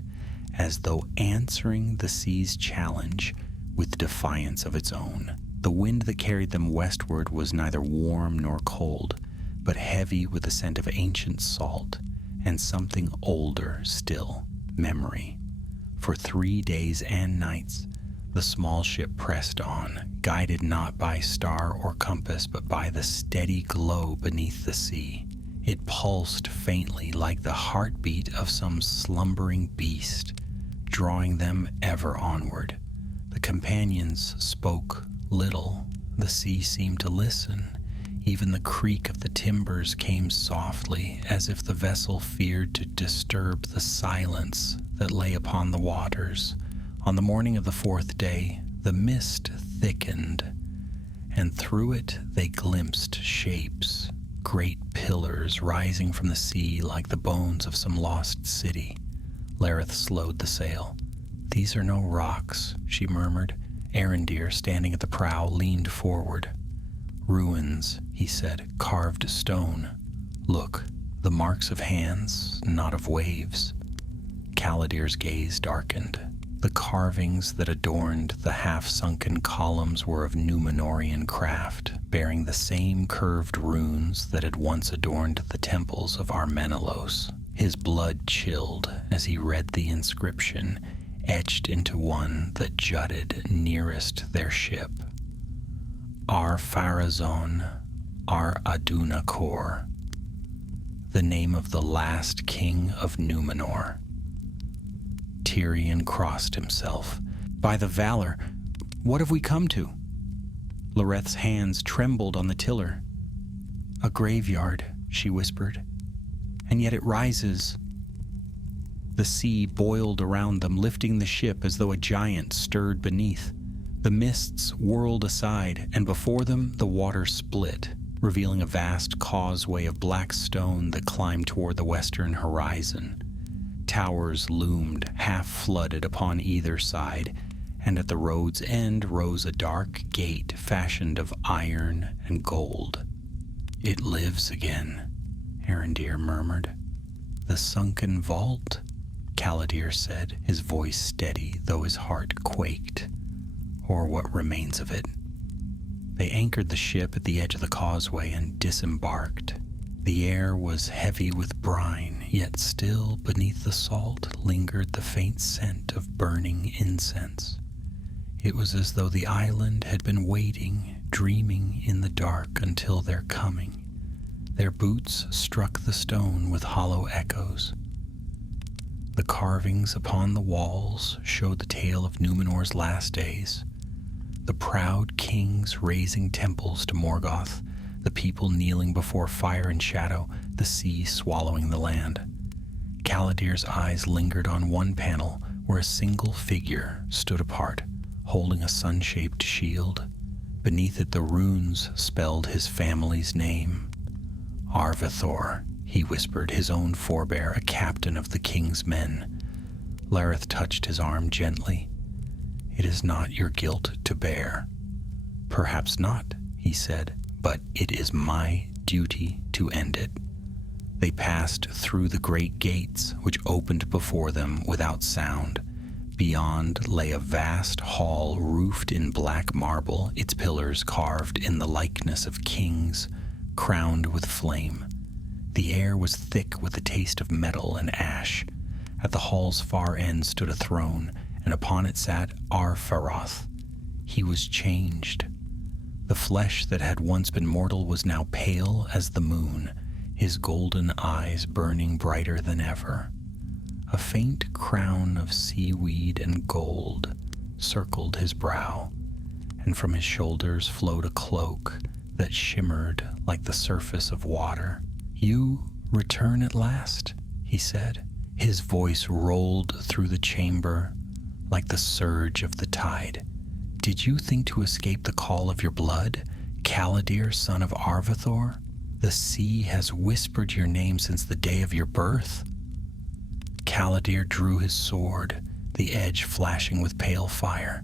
as though answering the sea's challenge with defiance of its own. The wind that carried them westward was neither warm nor cold, but heavy with the scent of ancient salt and something older still, memory. For 3 days and nights, the small ship pressed on, guided not by star or compass, but by the steady glow beneath the sea. It pulsed faintly like the heartbeat of some slumbering beast, drawing them ever onward. The companions spoke little. The sea seemed to listen. Even the creak of the timbers came softly, as if the vessel feared to disturb the silence that lay upon the waters. On the morning of the 4th day, the mist thickened, and through it they glimpsed shapes, great pillars rising from the sea like the bones of some lost city. Lareth slowed the sail. "These are no rocks," she murmured. Arendir, standing at the prow, leaned forward. "Ruins," he said, "carved stone. Look, the marks of hands, not of waves." Caladir's gaze darkened. The carvings that adorned the half-sunken columns were of Númenórean craft, bearing the same curved runes that had once adorned the temples of Armenelos. His blood chilled as he read the inscription, etched into one that jutted nearest their ship. Ar Pharazôn, Ar-Aduna Kor, the name of the last king of Númenor. Tyrion crossed himself. By the valor, what have we come to? Loreth's hands trembled on the tiller. A graveyard, she whispered, and yet it rises. The sea boiled around them, lifting the ship as though a giant stirred beneath. The mists whirled aside, and before them the water split, revealing a vast causeway of black stone that climbed toward the western horizon. Towers loomed, half-flooded upon either side, and at the road's end rose a dark gate fashioned of iron and gold. "It lives again," Arondir murmured. "The sunken vault," Caladir said, his voice steady, though his heart quaked. "Or what remains of it." They anchored the ship at the edge of the causeway and disembarked. The air was heavy with brine, yet still beneath the salt lingered the faint scent of burning incense. It was as though the island had been waiting, dreaming in the dark until their coming. Their boots struck the stone with hollow echoes. The carvings upon the walls showed the tale of Númenor's last days. The proud kings raising temples to Morgoth, the people kneeling before fire and shadow, the sea swallowing the land. Caladir's eyes lingered on one panel where a single figure stood apart, holding a sun-shaped shield. Beneath it the runes spelled his family's name. Arvathor, he whispered, his own forebear, a captain of the king's men. Lareth touched his arm gently. "It is not your guilt to bear." "Perhaps not," he said, "but it is my duty to end it." They passed through the great gates, which opened before them without sound. Beyond lay a vast hall roofed in black marble, its pillars carved in the likeness of kings, crowned with flame. The air was thick with the taste of metal and ash. At the hall's far end stood a throne, and upon it sat Ar-Pharoth. He was changed. The flesh that had once been mortal was now pale as the moon, his golden eyes burning brighter than ever. A faint crown of seaweed and gold circled his brow, and from his shoulders flowed a cloak that shimmered like the surface of water. "You return at last," he said. His voice rolled through the chamber like the surge of the tide. "Did you think to escape the call of your blood, Caladir, son of Arvathor? The sea has whispered your name since the day of your birth." Caladir drew his sword, the edge flashing with pale fire.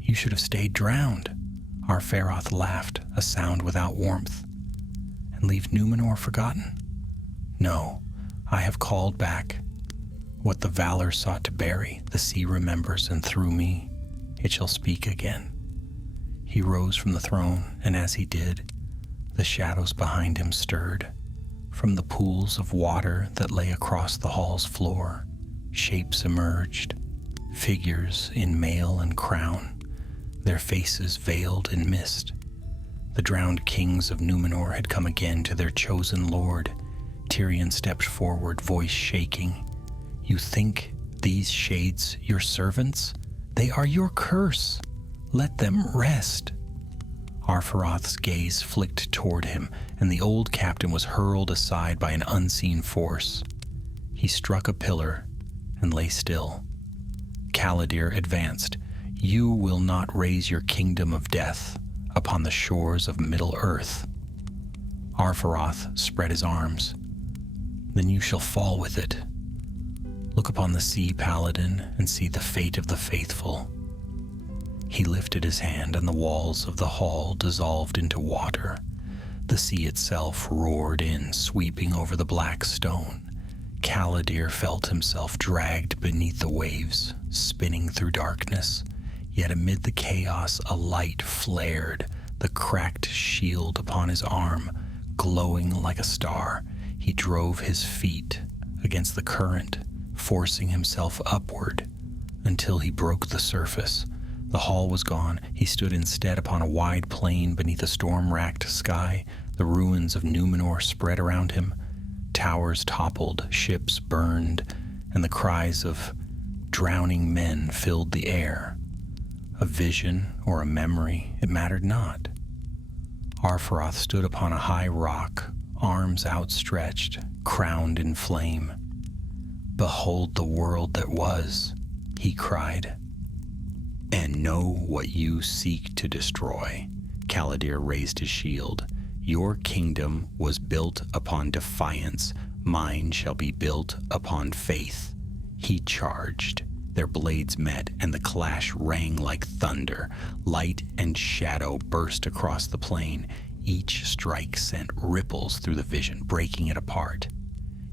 "You should have stayed drowned." Ar-Pharoth laughed, a sound without warmth. "And leave Númenor forgotten? No, I have called back. What the valor sought to bury, the sea remembers, and through me, it shall speak again." He rose from the throne, and as he did, the shadows behind him stirred. From the pools of water that lay across the hall's floor, shapes emerged, figures in mail and crown, their faces veiled in mist. The drowned kings of Númenor had come again to their chosen lord. Tyrion stepped forward, voice shaking. "You think these shades your servants? They are your curse. Let them rest." Ar-Pharoth's gaze flicked toward him, and the old captain was hurled aside by an unseen force. He struck a pillar and lay still. Caladir advanced. "You will not raise your kingdom of death upon the shores of Middle-earth." Ar-Pharoth spread his arms. "Then you shall fall with it. Look upon the sea, Paladin, and see the fate of the faithful." He lifted his hand, and the walls of the hall dissolved into water. The sea itself roared in, sweeping over the black stone. Caladir felt himself dragged beneath the waves, spinning through darkness. Yet amid the chaos, a light flared, the cracked shield upon his arm, glowing like a star. He drove his feet against the current, forcing himself upward until he broke the surface. The hall was gone. He stood instead upon a wide plain beneath a storm-racked sky. The ruins of Númenor spread around him. Towers toppled, ships burned, and the cries of drowning men filled the air. A vision or a memory, it mattered not. Arfaroth stood upon a high rock, arms outstretched, crowned in flame. "Behold the world that was," he cried, "and know what you seek to destroy." Caladir raised his shield. "Your kingdom was built upon defiance. Mine shall be built upon faith." He charged. Their blades met, and the clash rang like thunder. Light and shadow burst across the plain. Each strike sent ripples through the vision, breaking it apart.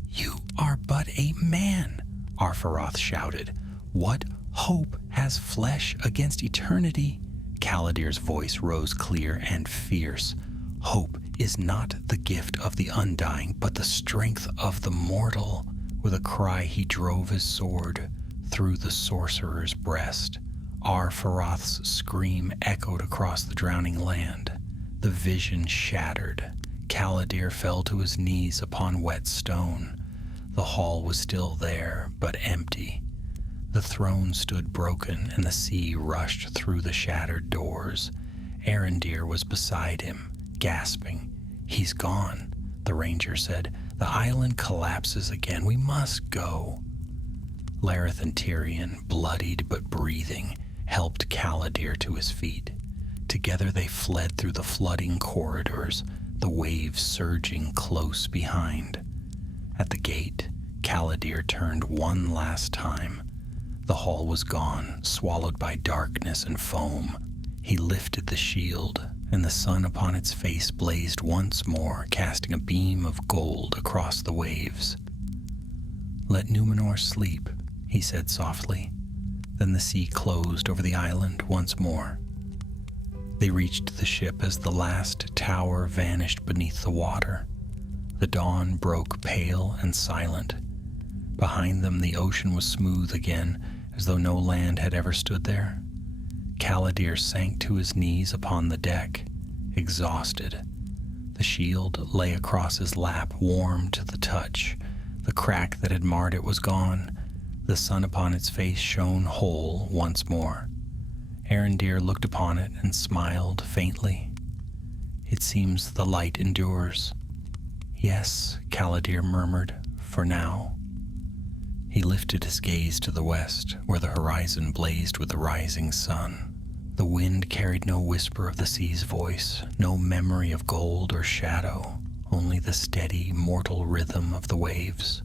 "You are but a man," Arfaroth shouted. "What hope has flesh against eternity?" Caladir's voice rose clear and fierce. "Hope is not the gift of the undying, but the strength of the mortal." With a cry he drove his sword through the sorcerer's breast. Arfaroth's scream echoed across the drowning land. The vision shattered. Caladir fell to his knees upon wet stone. The hall was still there, but empty. The throne stood broken, and the sea rushed through the shattered doors. Arendir was beside him, gasping. "He's gone," the ranger said. "The island collapses again. We must go." Lareth and Tyrion, bloodied but breathing, helped Caladir to his feet. Together they fled through the flooding corridors, the waves surging close behind. At the gate, Caladir turned one last time. The hall was gone, swallowed by darkness and foam. He lifted the shield, and the sun upon its face blazed once more, casting a beam of gold across the waves. "Let Númenor sleep," he said softly. Then the sea closed over the island once more. They reached the ship as the last tower vanished beneath the water. The dawn broke pale and silent. Behind them the ocean was smooth again, as though no land had ever stood there. Caladir sank to his knees upon the deck, exhausted. The shield lay across his lap, warm to the touch. The crack that had marred it was gone. The sun upon its face shone whole once more. Arendir looked upon it and smiled faintly. "It seems the light endures." "Yes," Caladir murmured, "for now." He lifted his gaze to the west, where the horizon blazed with the rising sun. The wind carried no whisper of the sea's voice, no memory of gold or shadow, only the steady, mortal rhythm of the waves.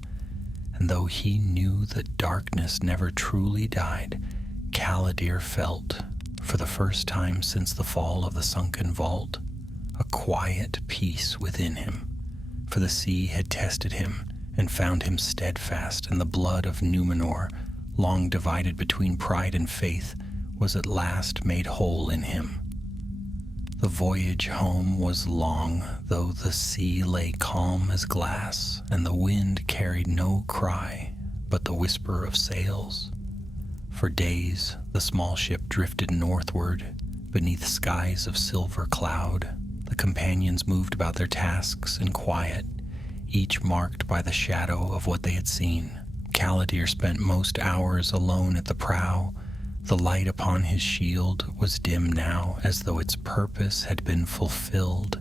And though he knew that darkness never truly died, Caladir felt, for the first time since the fall of the sunken vault, a quiet peace within him. For the sea had tested him and found him steadfast, and the blood of Númenor, long divided between pride and faith, was at last made whole in him. The voyage home was long, though the sea lay calm as glass, and the wind carried no cry but the whisper of sails. For days the small ship drifted northward, beneath skies of silver cloud. The companions moved about their tasks in quiet, each marked by the shadow of what they had seen. Caladir spent most hours alone at the prow. The light upon his shield was dim now, as though its purpose had been fulfilled.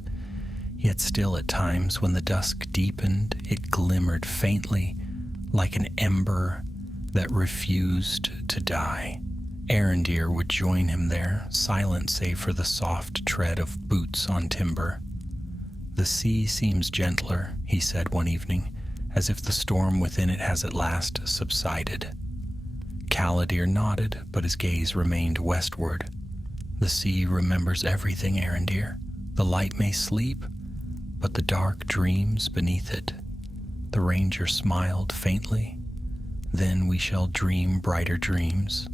Yet still at times, when the dusk deepened, it glimmered faintly, like an ember that refused to die. Arendir would join him there, silent save for the soft tread of boots on timber. "The sea seems gentler," he said one evening, "as if the storm within it has at last subsided." Caladir nodded, but his gaze remained westward. "The sea remembers everything, Arendir. The light may sleep, but the dark dreams beneath it." The ranger smiled faintly. "Then we shall dream brighter dreams."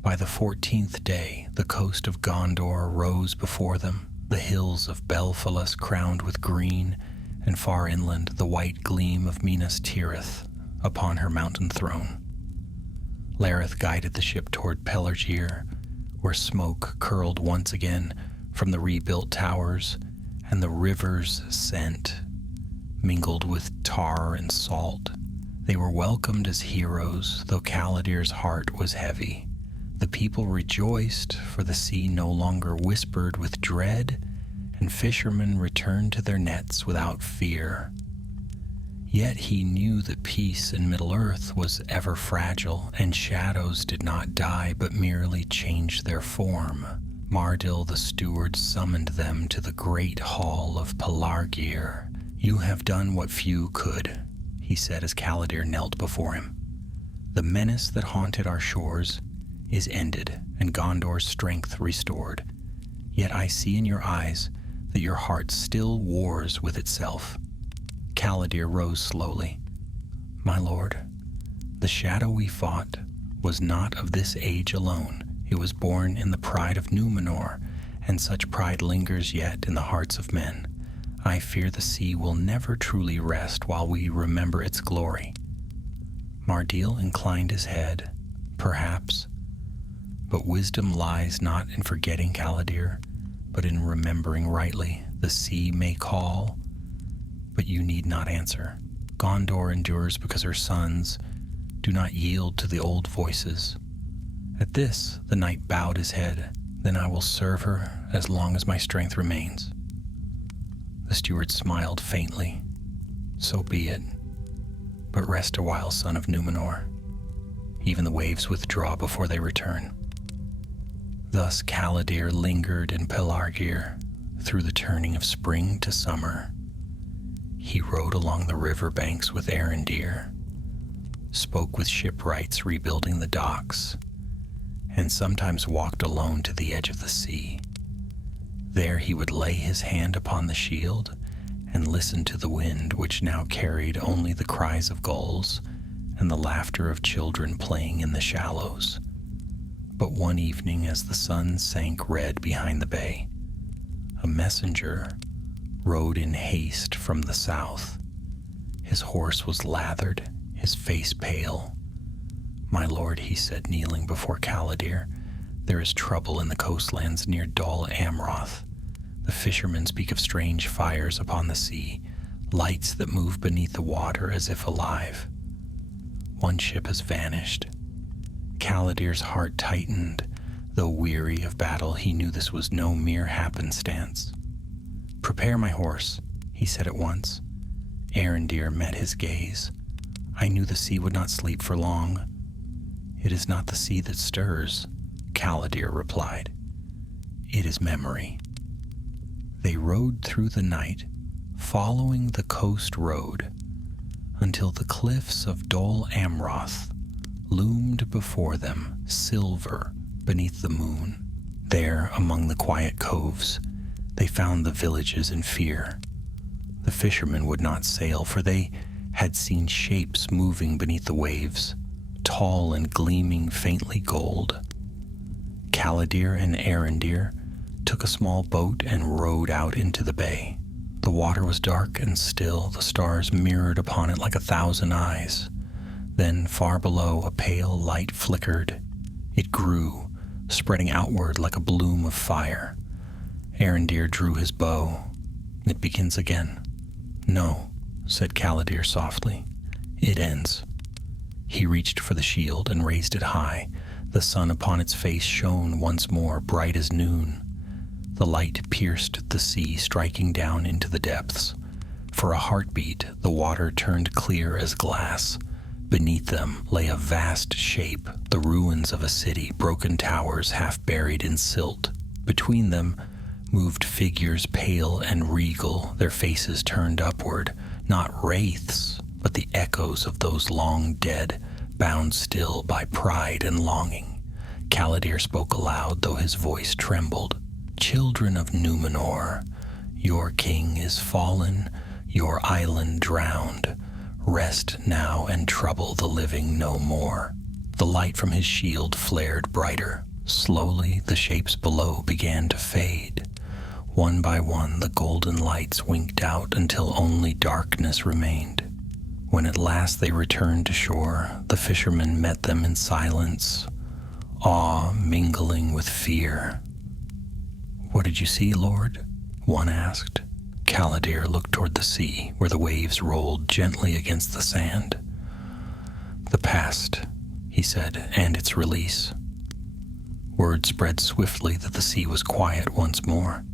By the 14th day, the coast of Gondor rose before them, the hills of Belfalas crowned with green, and far inland the white gleam of Minas Tirith upon her mountain throne. Lareth guided the ship toward Pelargir, where smoke curled once again from the rebuilt towers, and the river's scent mingled with tar and salt. They were welcomed as heroes, though Caladir's heart was heavy. The people rejoiced, for the sea no longer whispered with dread, and fishermen returned to their nets without fear. Yet he knew that peace in Middle-earth was ever fragile, and shadows did not die but merely changed their form. Mardil the steward summoned them to the great hall of Pelargir. "You have done what few could," he said as Caladir knelt before him. "The menace that haunted our shores is ended, and Gondor's strength restored. Yet I see in your eyes that your heart still wars with itself." Caladir rose slowly. "My lord, the shadow we fought was not of this age alone. It was born in the pride of Númenor, and such pride lingers yet in the hearts of men. I fear the sea will never truly rest while we remember its glory." Mardil inclined his head. "Perhaps. But wisdom lies not in forgetting, Caladir, but in remembering rightly. The sea may call, but you need not answer. Gondor endures because her sons do not yield to the old voices." At this, the knight bowed his head. "Then I will serve her as long as my strength remains." The steward smiled faintly. "So be it. But rest a while, son of Númenor. Even the waves withdraw before they return." Thus Caladir lingered in Pelargir through the turning of spring to summer. He rode along the river banks with Arondir, spoke with shipwrights rebuilding the docks, and sometimes walked alone to the edge of the sea. There he would lay his hand upon the shield and listen to the wind, which now carried only the cries of gulls and the laughter of children playing in the shallows. But one evening, as the sun sank red behind the bay, a messenger rode in haste from the south. His horse was lathered, his face pale. "My lord," he said, kneeling before Caladir, "there is trouble in the coastlands near Dol Amroth. The fishermen speak of strange fires upon the sea, lights that move beneath the water as if alive. One ship has vanished." Caladir's heart tightened. Though weary of battle, he knew this was no mere happenstance. "Prepare my horse," he said at once. Arondir met his gaze. "I knew the sea would not sleep for long." "It is not the sea that stirs," Caladir replied. "It is memory." They rode through the night, following the coast road, until the cliffs of Dol Amroth loomed before them, silver beneath the moon. There, among the quiet coves, they found the villages in fear. The fishermen would not sail, for they had seen shapes moving beneath the waves, tall and gleaming faintly gold. Caladir and Arondir took a small boat and rowed out into the bay. The water was dark and still, the stars mirrored upon it like 1,000 eyes. Then, far below, a pale light flickered. It grew, spreading outward like a bloom of fire. Arondir drew his bow. "It begins again." "No," said Caladir softly. "It ends." He reached for the shield and raised it high. The sun upon its face shone once more, bright as noon. The light pierced the sea, striking down into the depths. For a heartbeat, the water turned clear as glass. Beneath them lay a vast shape, the ruins of a city, broken towers half buried in silt. Between them moved figures pale and regal, their faces turned upward, not wraiths, but the echoes of those long dead, bound still by pride and longing. Caladir spoke aloud, though his voice trembled. "Children of Númenor, your king is fallen, your island drowned. Rest now and trouble the living no more." The light from his shield flared brighter. Slowly the shapes below began to fade. One by one the golden lights winked out until only darkness remained. When at last they returned to shore, the fishermen met them in silence, awe mingling with fear. "What did you see, Lord?" one asked. Caladir looked toward the sea, where the waves rolled gently against the sand. "The past," he said, "and its release." Word spread swiftly that the sea was quiet once more.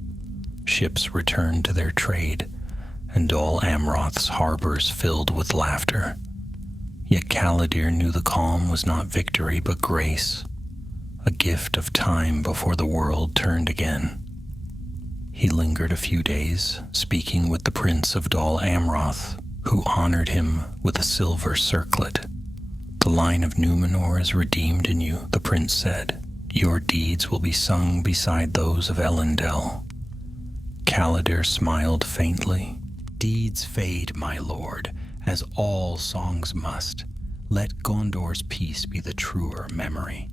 Ships returned to their trade, and Dol Amroth's harbors filled with laughter. Yet Caladir knew the calm was not victory but grace, a gift of time before the world turned again. He lingered a few days, speaking with the Prince of Dol Amroth, who honored him with a silver circlet. "The line of Númenor is redeemed in you," the prince said. "Your deeds will be sung beside those of Elendil." Caladir smiled faintly. "Deeds fade, my lord, as all songs must. Let Gondor's peace be the truer memory."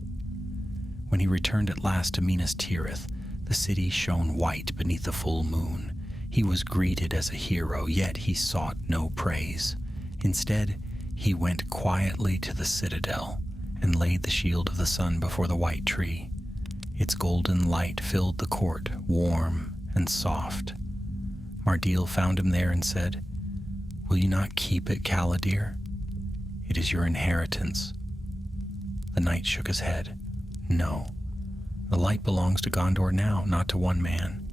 When he returned at last to Minas Tirith, the city shone white beneath the full moon. He was greeted as a hero, yet he sought no praise. Instead, he went quietly to the citadel and laid the shield of the sun before the white tree. Its golden light filled the court, warm and soft. Mardil found him there and said, "Will you not keep it, Caladir? It is your inheritance." The knight shook his head. "No. The light belongs to Gondor now, not to one man."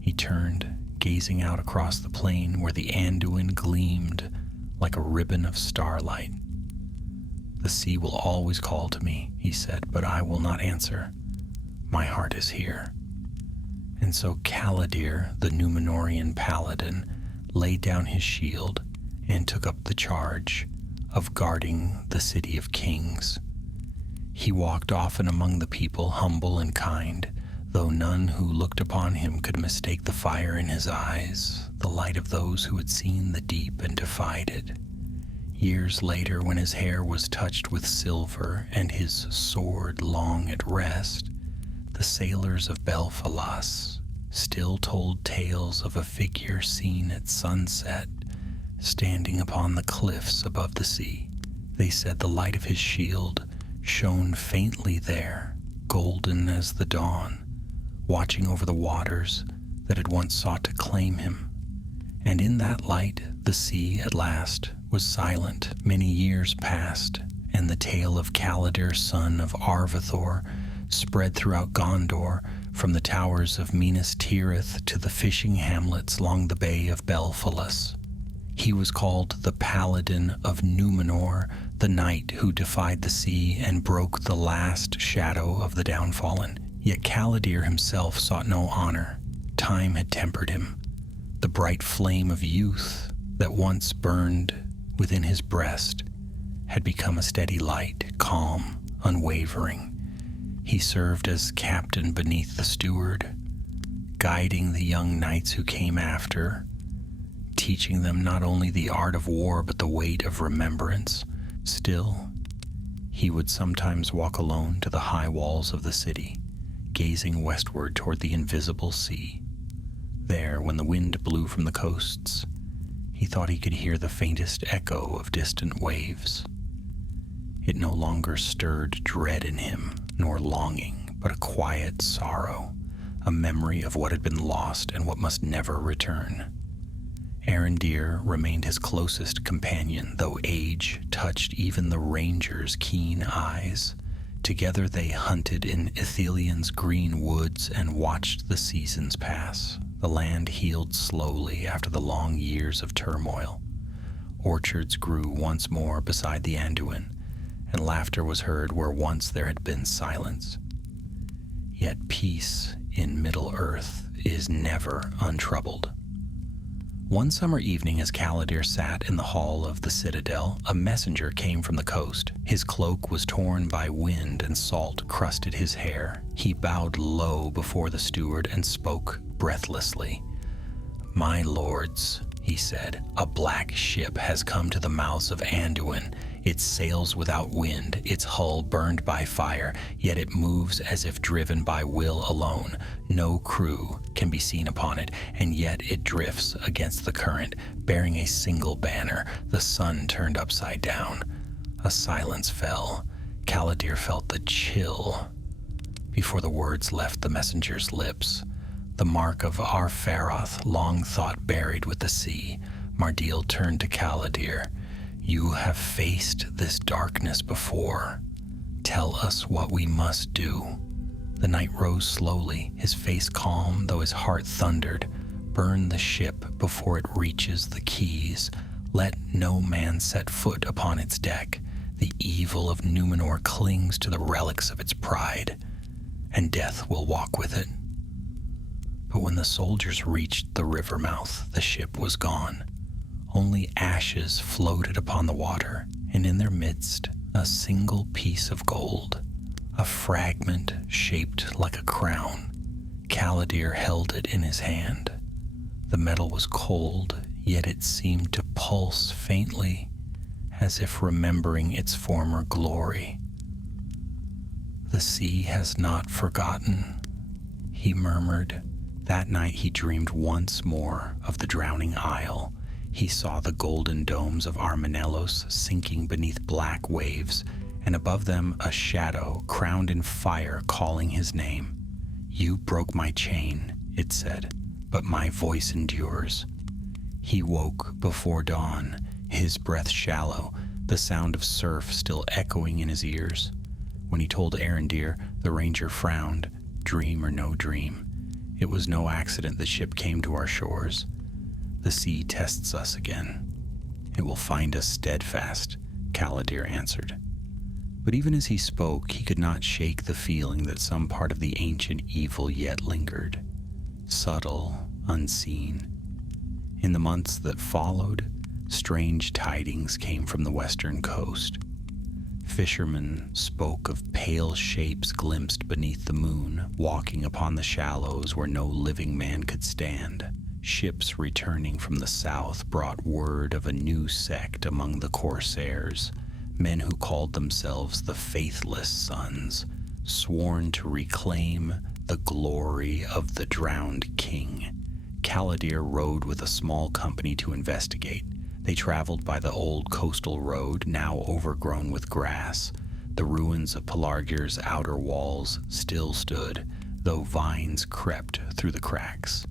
He turned, gazing out across the plain where the Anduin gleamed like a ribbon of starlight. "The sea will always call to me," he said, "but I will not answer. My heart is here." And so Caladir, the Númenórean Paladin, laid down his shield and took up the charge of guarding the City of Kings. He walked often among the people, humble and kind, though none who looked upon him could mistake the fire in his eyes, the light of those who had seen the deep and defied it. Years later, when his hair was touched with silver and his sword long at rest, the sailors of Belfalas still told tales of a figure seen at sunset, standing upon the cliffs above the sea. They said the light of his shield shone faintly there, golden as the dawn, watching over the waters that had once sought to claim him. And in that light, the sea at last was silent. Many years passed, and the tale of Caladir, son of Arvathor, spread throughout Gondor, from the towers of Minas Tirith to the fishing hamlets along the bay of Belfalas. He was called the Paladin of Númenor, the knight who defied the sea and broke the last shadow of the downfallen. Yet Caladir himself sought no honor. Time had tempered him. The bright flame of youth that once burned within his breast had become a steady light, calm, unwavering. He served as captain beneath the steward, guiding the young knights who came after, teaching them not only the art of war but the weight of remembrance. Still, he would sometimes walk alone to the high walls of the city, gazing westward toward the invisible sea. There, when the wind blew from the coasts, he thought he could hear the faintest echo of distant waves. It no longer stirred dread in him, nor longing, but a quiet sorrow, a memory of what had been lost and what must never return. Arendir remained his closest companion, though age touched even the ranger's keen eyes. Together they hunted in Ithelion's green woods and watched the seasons pass. The land healed slowly after the long years of turmoil. Orchards grew once more beside the Anduin, and laughter was heard where once there had been silence. Yet peace in Middle-earth is never untroubled. One summer evening, as Caladir sat in the hall of the citadel, a messenger came from the coast. His cloak was torn by wind and salt crusted his hair. He bowed low before the steward and spoke breathlessly. "My lords," he said, "a black ship has come to the mouths of Anduin. It sails without wind, its hull burned by fire, yet it moves as if driven by will alone. No crew can be seen upon it, and yet it drifts against the current, bearing a single banner, the sun turned upside down." A silence fell. Caladir felt the chill before the words left the messenger's lips. the mark of Ar-Pharoth, long thought buried with the sea. Mardil turned to Caladir. You have faced this darkness before. Tell us what we must do. The knight rose slowly, his face calm, though his heart thundered. Burn the ship before it reaches the quays. Let no man set foot upon its deck. The evil of Númenor clings to the relics of its pride, and death will walk with it. But when the soldiers reached the river mouth, the ship was gone. Only ashes floated upon the water, and in their midst a single piece of gold, a fragment shaped like a crown. Caladir held it in his hand. The metal was cold, yet it seemed to pulse faintly, as if remembering its former glory. The sea has not forgotten, he murmured. That night he dreamed once more of the drowning isle. He saw the golden domes of Armanelos sinking beneath black waves, and above them a shadow crowned in fire calling his name. You broke my chain, it said, but my voice endures. He woke before dawn, his breath shallow, the sound of surf still echoing in his ears. When he told Arondir, the ranger frowned, dream or no dream. It was no accident the ship came to our shores. The sea tests us again. It will find us steadfast, Caladir answered. But even as he spoke, he could not shake the feeling that some part of the ancient evil yet lingered, subtle, unseen. In the months that followed, strange tidings came from the western coast. Fishermen spoke of pale shapes glimpsed beneath the moon, walking upon the shallows where no living man could stand. Ships returning from the south brought word of a new sect among the corsairs, men who called themselves the Faithless Sons, sworn to reclaim the glory of the drowned king. Caladir rode with a small company to investigate. They traveled by the old coastal road, now overgrown with grass. The ruins of Pelargir's outer walls still stood, though vines crept through the cracks.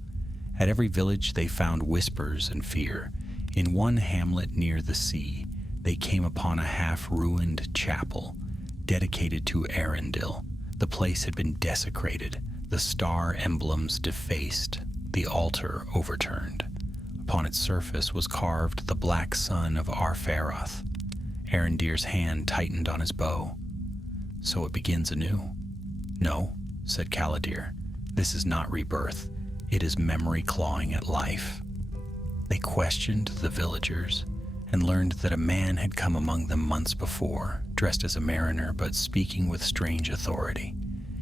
At every village they found whispers and fear. In one hamlet near the sea, they came upon a half-ruined chapel dedicated to Arundel. The place had been desecrated, the star emblems defaced, the altar overturned. Upon its surface was carved the black sun of Ar-Pharoth. Arondir's hand tightened on his bow. So it begins anew. No, said Caladir, this is not rebirth. It is memory clawing at life. They questioned the villagers and learned that a man had come among them months before, dressed as a mariner but speaking with strange authority.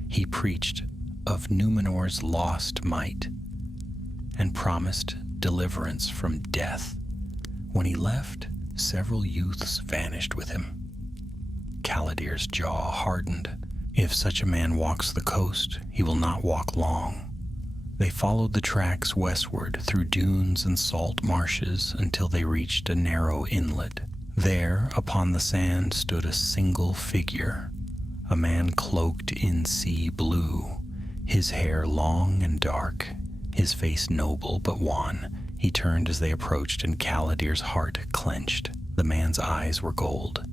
He preached of Númenor's lost might and promised deliverance from death. When he left, several youths vanished with him. Caladir's jaw hardened. If such a man walks the coast, he will not walk long. They followed the tracks westward through dunes and salt marshes until they reached a narrow inlet. There, upon the sand, stood a single figure, a man cloaked in sea blue, his hair long and dark, his face noble but wan. He turned as they approached, and Caladir's heart clenched. The man's eyes were gold.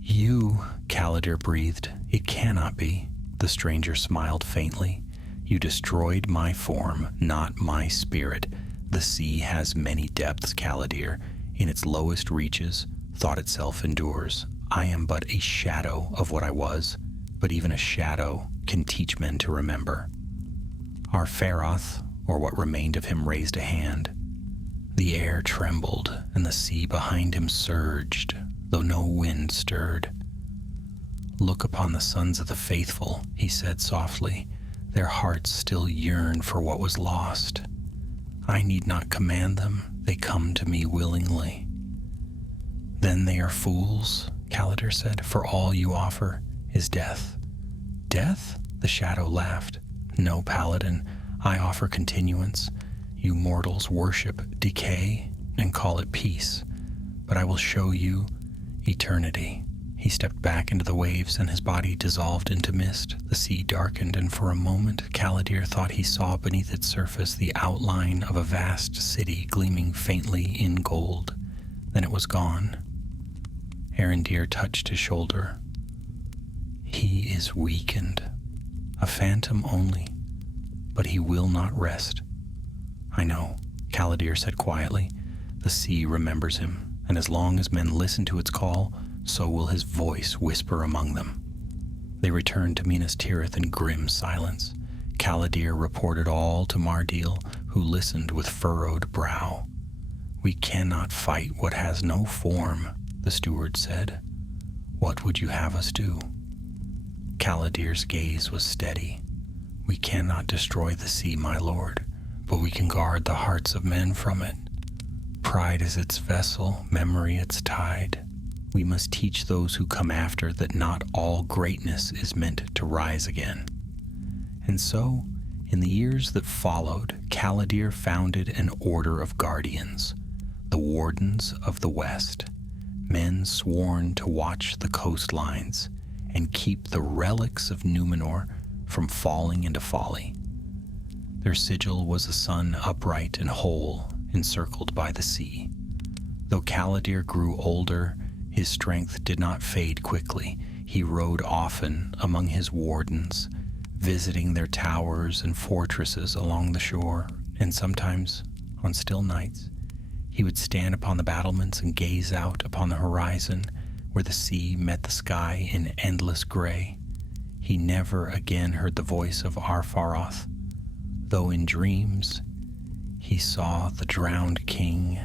You, Caladir breathed. It cannot be. The stranger smiled faintly. You destroyed my form, not my spirit. The sea has many depths, Caladir. In its lowest reaches, thought itself endures. I am but a shadow of what I was, but even a shadow can teach men to remember. Ar-Pharoth, or what remained of him, raised a hand. The air trembled, and the sea behind him surged, though no wind stirred. Look upon the sons of the faithful, he said softly. Their hearts still yearn for what was lost. I need not command them, they come to me willingly. Then they are fools, Caladir said, for all you offer is death. Death? The shadow laughed. No, Paladin, I offer continuance. You mortals worship decay and call it peace, but I will show you eternity. He stepped back into the waves, and his body dissolved into mist. The sea darkened, and for a moment Caladir thought he saw beneath its surface the outline of a vast city gleaming faintly in gold. Then it was gone. Arendir touched his shoulder. He is weakened, a phantom only, but he will not rest. I know, Caladir said quietly. The sea remembers him, and as long as men listen to its call, so will his voice whisper among them. They returned to Minas Tirith in grim silence. Caladir reported all to Mardil, who listened with furrowed brow. We cannot fight what has no form, the steward said. What would you have us do? Caladir's gaze was steady. We cannot destroy the sea, my lord, but we can guard the hearts of men from it. Pride is its vessel, memory its tide. We must teach those who come after that not all greatness is meant to rise again. And so, in the years that followed, Caladir founded an order of guardians, the Wardens of the West, men sworn to watch the coastlines and keep the relics of Númenor from falling into folly. Their sigil was a sun upright and whole, encircled by the sea. Though Caladir grew older, his strength did not fade quickly. He rode often among his wardens, visiting their towers and fortresses along the shore, and sometimes, on still nights, he would stand upon the battlements and gaze out upon the horizon where the sea met the sky in endless gray. He never again heard the voice of Arfaroth, though in dreams he saw the drowned king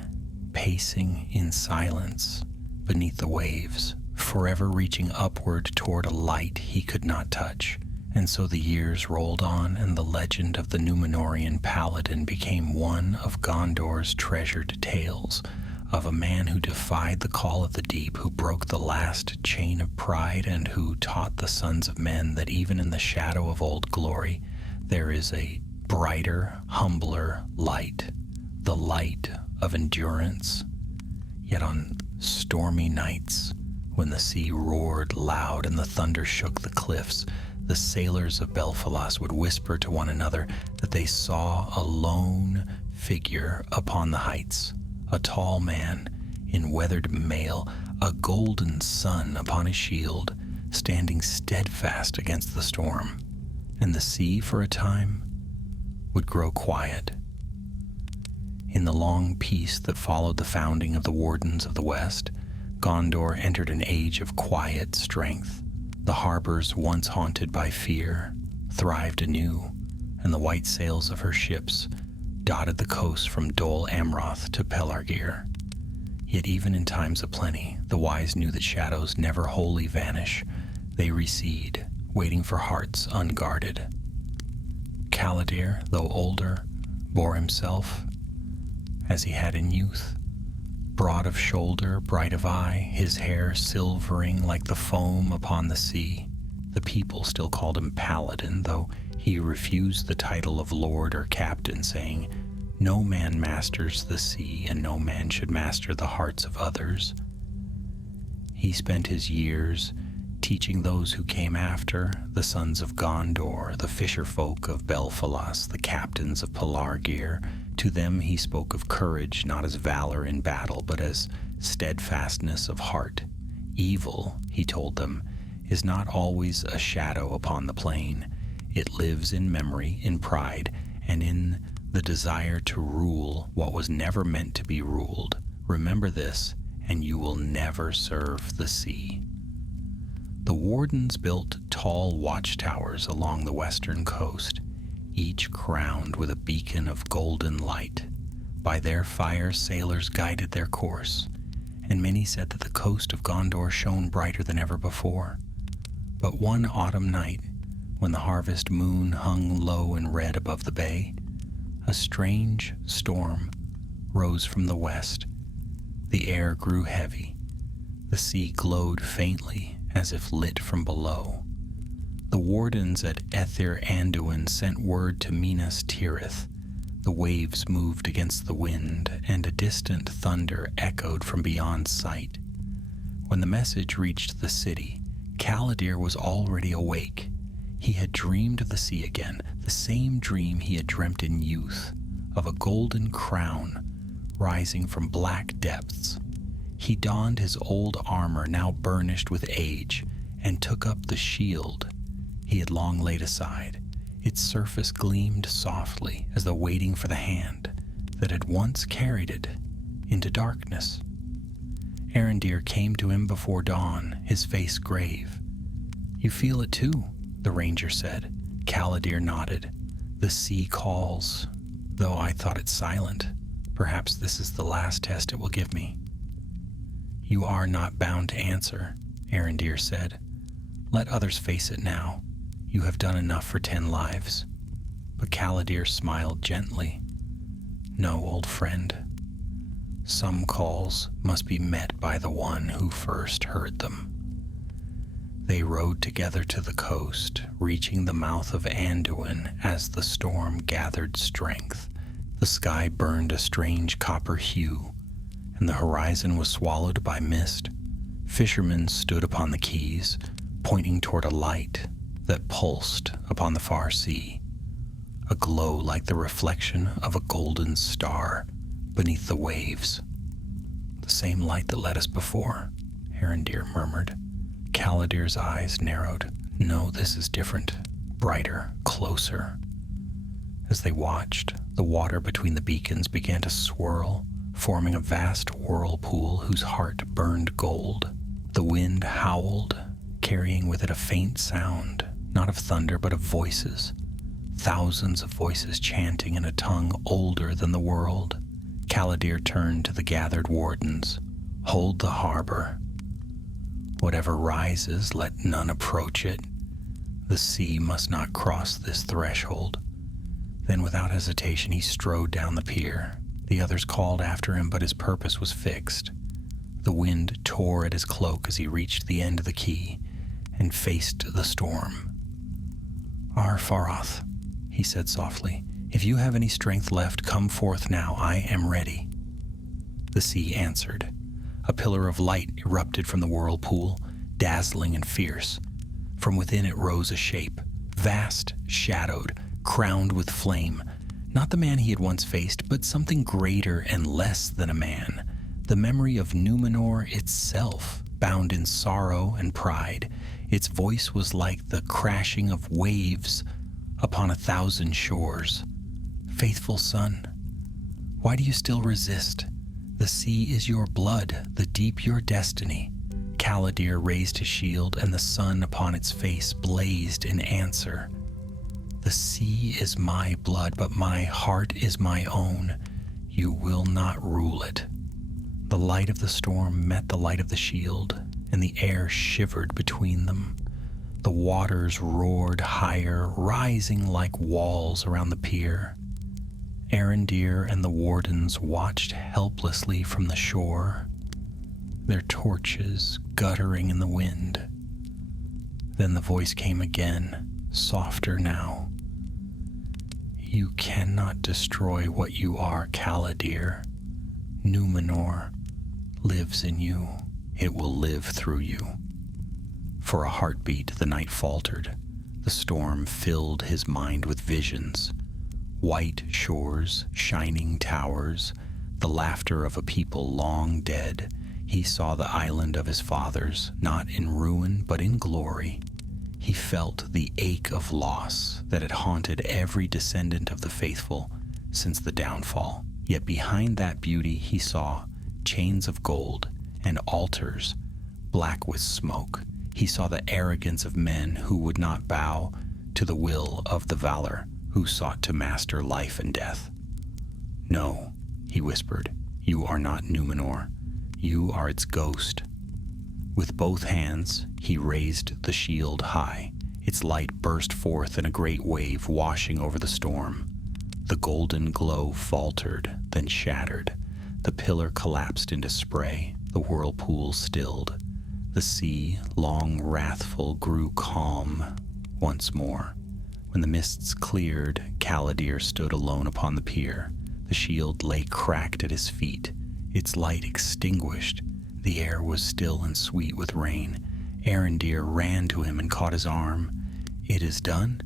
pacing in silence beneath the waves, forever reaching upward toward a light he could not touch. And so the years rolled on, and the legend of the Númenórean Paladin became one of Gondor's treasured tales, of a man who defied the call of the deep, who broke the last chain of pride, and who taught the sons of men that even in the shadow of old glory there is a brighter, humbler light, the light of endurance. Yet on stormy nights, when the sea roared loud and the thunder shook the cliffs, the sailors of Belfalas would whisper to one another that they saw a lone figure upon the heights, a tall man in weathered mail, a golden sun upon his shield, standing steadfast against the storm. And the sea, for a time, would grow quiet. In the long peace that followed the founding of the Wardens of the West, Gondor entered an age of quiet strength. The harbors once haunted by fear thrived anew, and the white sails of her ships dotted the coast from Dol Amroth to Pelargir. Yet even in times of plenty, the wise knew that shadows never wholly vanish. They recede, waiting for hearts unguarded. Caladir, though older, bore himself as he had in youth, broad of shoulder, bright of eye, his hair silvering like the foam upon the sea. The people still called him Paladin, though he refused the title of lord or captain, saying, "No man masters the sea, and no man should master the hearts of others." He spent his years teaching those who came after, the sons of Gondor, the fisher folk of Belfalas, the captains of Pelargir. To them he spoke of courage, not as valor in battle, but as steadfastness of heart. Evil, he told them, is not always a shadow upon the plain. It lives in memory, in pride, and in the desire to rule what was never meant to be ruled. Remember this, and you will never serve the sea. The Wardens built tall watchtowers along the western coast, each crowned with a beacon of golden light. By their fire sailors guided their course, and many said that the coast of Gondor shone brighter than ever before. But one autumn night, when the harvest moon hung low and red above the bay, a strange storm rose from the west. The air grew heavy. The sea glowed faintly, as if lit from below. The wardens at Ethir Anduin sent word to Minas Tirith. The waves moved against the wind, and a distant thunder echoed from beyond sight. When the message reached the city, Caladir was already awake. He had dreamed of the sea again, the same dream he had dreamt in youth, of a golden crown rising from black depths. He donned his old armor, now burnished with age, and took up the shield he had long laid aside. Its surface gleamed softly as though waiting for the hand that had once carried it into darkness. Arendir came to him before dawn, his face grave. "You feel it too," the ranger said. Caladir nodded. "The sea calls, though I thought it silent. Perhaps this is the last test it will give me." "You are not bound to answer," Arendir said. "Let others face it now. You have done enough for 10 lives." But Caladir smiled gently. "No, old friend. Some calls must be met by the one who first heard them." They rowed together to the coast, reaching the mouth of Anduin as the storm gathered strength. The sky burned a strange copper hue, and the horizon was swallowed by mist. Fishermen stood upon the quays, pointing toward a light that pulsed upon the far sea, a glow like the reflection of a golden star beneath the waves. "The same light that led us before," Arendir murmured. Caladir's eyes narrowed. "No, this is different, brighter, closer." As they watched, the water between the beacons began to swirl, forming a vast whirlpool whose heart burned gold. The wind howled, carrying with it a faint sound, not of thunder but of voices, thousands of voices chanting in a tongue older than the world. Caladir turned to the gathered wardens. "Hold the harbor. Whatever rises, let none approach it. The sea must not cross this threshold." Then without hesitation he strode down the pier. The others called after him, but his purpose was fixed. The wind tore at his cloak as he reached the end of the quay and faced the storm. "Ar-Faroth," he said softly, "if you have any strength left, come forth now. I am ready." The sea answered. A pillar of light erupted from the whirlpool, dazzling and fierce. From within it rose a shape, vast, shadowed, crowned with flame. Not the man he had once faced, but something greater and less than a man. The memory of Númenor itself, bound in sorrow and pride. Its voice was like the crashing of waves upon 1,000 shores. "Faithful son, why do you still resist? The sea is your blood, the deep your destiny." Caladir raised his shield, and the sun upon its face blazed in answer. "The sea is my blood, but my heart is my own. You will not rule it." The light of the storm met the light of the shield, and the air shivered between them. The waters roared higher, rising like walls around the pier. Arendir and the wardens watched helplessly from the shore, their torches guttering in the wind. Then the voice came again, softer now. "You cannot destroy what you are, Caladir. Númenor lives in you. It will live through you." For a heartbeat, the night faltered. The storm filled his mind with visions. White shores, shining towers, the laughter of a people long dead. He saw the island of his fathers, not in ruin, but in glory. He felt the ache of loss that had haunted every descendant of the faithful since the downfall. Yet behind that beauty he saw chains of gold and altars black with smoke. He saw the arrogance of men who would not bow to the will of the Valar who sought to master life and death. "No," he whispered, "you are not Númenor. You are its ghost." With both hands, he raised the shield high. Its light burst forth in a great wave, washing over the storm. The golden glow faltered, then shattered. The pillar collapsed into spray. The whirlpool stilled. The sea, long wrathful, grew calm once more. When the mists cleared, Caladir stood alone upon the pier. The shield lay cracked at his feet, its light extinguished. The air was still and sweet with rain. Arondir ran to him and caught his arm. "It is done?"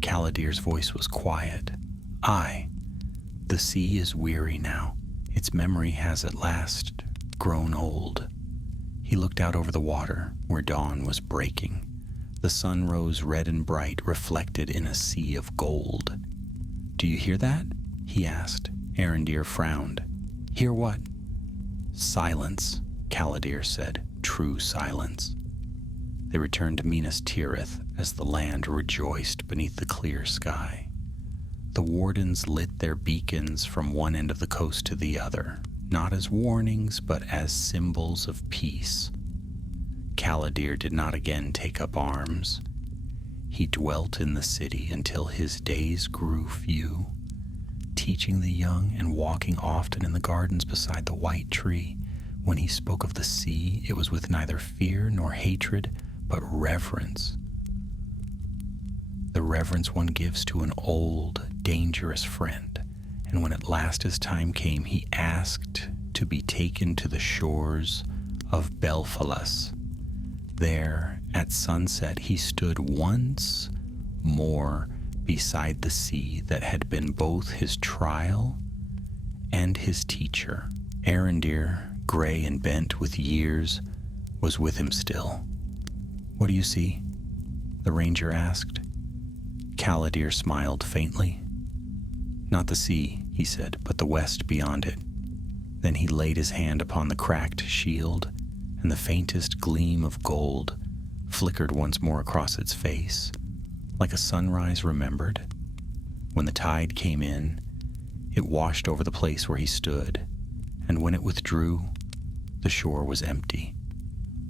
Caladir's voice was quiet. "Aye. The sea is weary now. Its memory has at last grown old." He looked out over the water, where dawn was breaking. The sun rose red and bright, reflected in a sea of gold. "Do you hear that?" he asked. Arondir frowned. "Hear what?" "Silence," Caladir said. "True silence." They returned to Minas Tirith as the land rejoiced beneath the clear sky. The wardens lit their beacons from one end of the coast to the other, not as warnings, but as symbols of peace. Caladir did not again take up arms. He dwelt in the city until his days grew few, teaching the young and walking often in the gardens beside the white tree. When he spoke of the sea, it was with neither fear nor hatred, but reverence. The reverence one gives to an old, dangerous friend. And when at last his time came, he asked to be taken to the shores of Belfalas. There, at sunset, he stood once more beside the sea that had been both his trial and his teacher. Arondir, gray and bent with years, was with him still. "What do you see?" the ranger asked. Caladir smiled faintly. "Not the sea," he said, "but the west beyond it." Then he laid his hand upon the cracked shield, and the faintest gleam of gold flickered once more across its face, like a sunrise remembered. When the tide came in, it washed over the place where he stood, and when it withdrew, the shore was empty.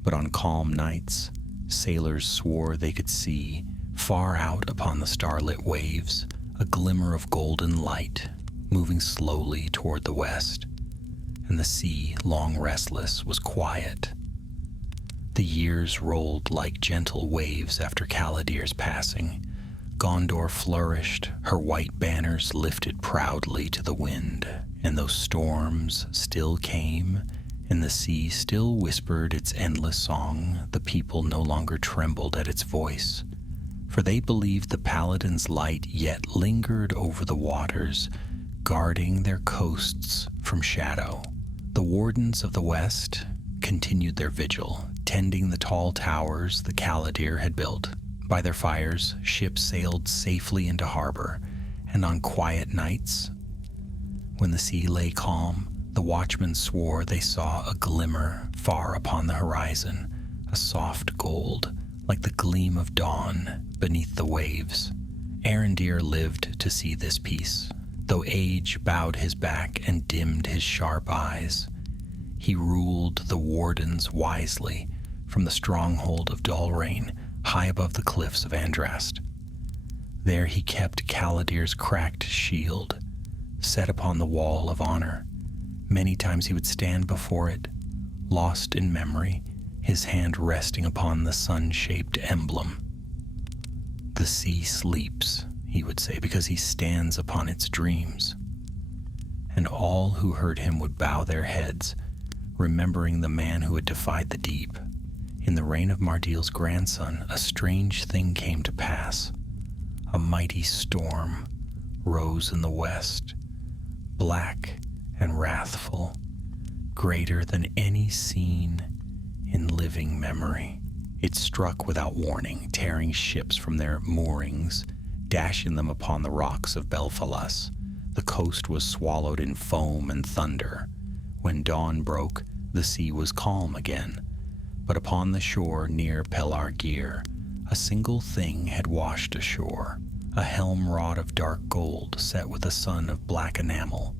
But on calm nights, sailors swore they could see, far out upon the starlit waves, a glimmer of golden light moving slowly toward the west, and the sea, long restless, was quiet. The years rolled like gentle waves after Caladir's passing. Gondor flourished, her white banners lifted proudly to the wind, and though storms still came, and the sea still whispered its endless song, the people no longer trembled at its voice, for they believed the Paladin's light yet lingered over the waters, guarding their coasts from shadow. The wardens of the west continued their vigil, tending the tall towers the Caladir had built. By their fires, ships sailed safely into harbor, and on quiet nights, when the sea lay calm, the watchmen swore they saw a glimmer far upon the horizon, a soft gold, like the gleam of dawn beneath the waves. Arondir lived to see this peace. Though age bowed his back and dimmed his sharp eyes, he ruled the wardens wisely from the stronghold of Dalrain, high above the cliffs of Andrast. There he kept Caladir's cracked shield, set upon the wall of honor. Many times he would stand before it, lost in memory, his hand resting upon the sun-shaped emblem. "The sea sleeps," he would say, "because he stands upon its dreams." And all who heard him would bow their heads, remembering the man who had defied the deep. In the reign of Mardil's grandson, a strange thing came to pass. A mighty storm rose in the west, black and wrathful, greater than any seen in living memory. It struck without warning, tearing ships from their moorings, dashing them upon the rocks of Belfalas. The coast was swallowed in foam and thunder. When dawn broke, the sea was calm again. But upon the shore near Pelargir, a single thing had washed ashore, a helm rod of dark gold set with a sun of black enamel.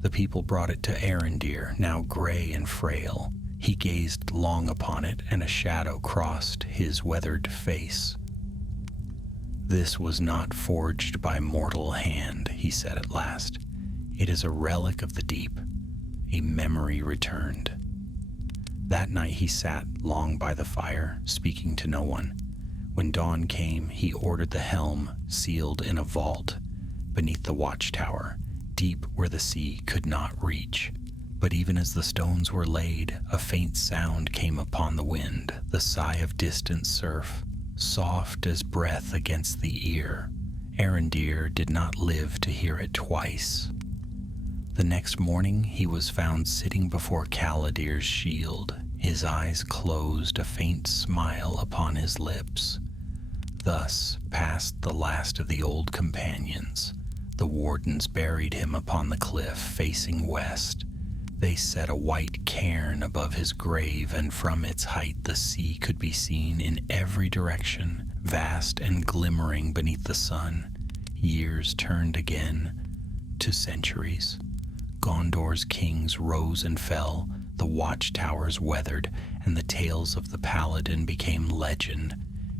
The people brought it to Arondir, now gray and frail. He gazed long upon it, and a shadow crossed his weathered face. "This was not forged by mortal hand," he said at last. "It is a relic of the deep, a memory returned." That night he sat long by the fire, speaking to no one. When dawn came, he ordered the helm sealed in a vault beneath the watchtower, deep where the sea could not reach. But even as the stones were laid, a faint sound came upon the wind, the sigh of distant surf, soft as breath against the ear. Arondir did not live to hear it twice. The next morning he was found sitting before Caladir's shield, his eyes closed, a faint smile upon his lips. Thus passed the last of the old companions. The wardens buried him upon the cliff facing west. They set a white cairn above his grave, and from its height the sea could be seen in every direction, vast and glimmering beneath the sun. Years turned again to centuries. Gondor's kings rose and fell, the watchtowers weathered, and the tales of the Paladin became legend.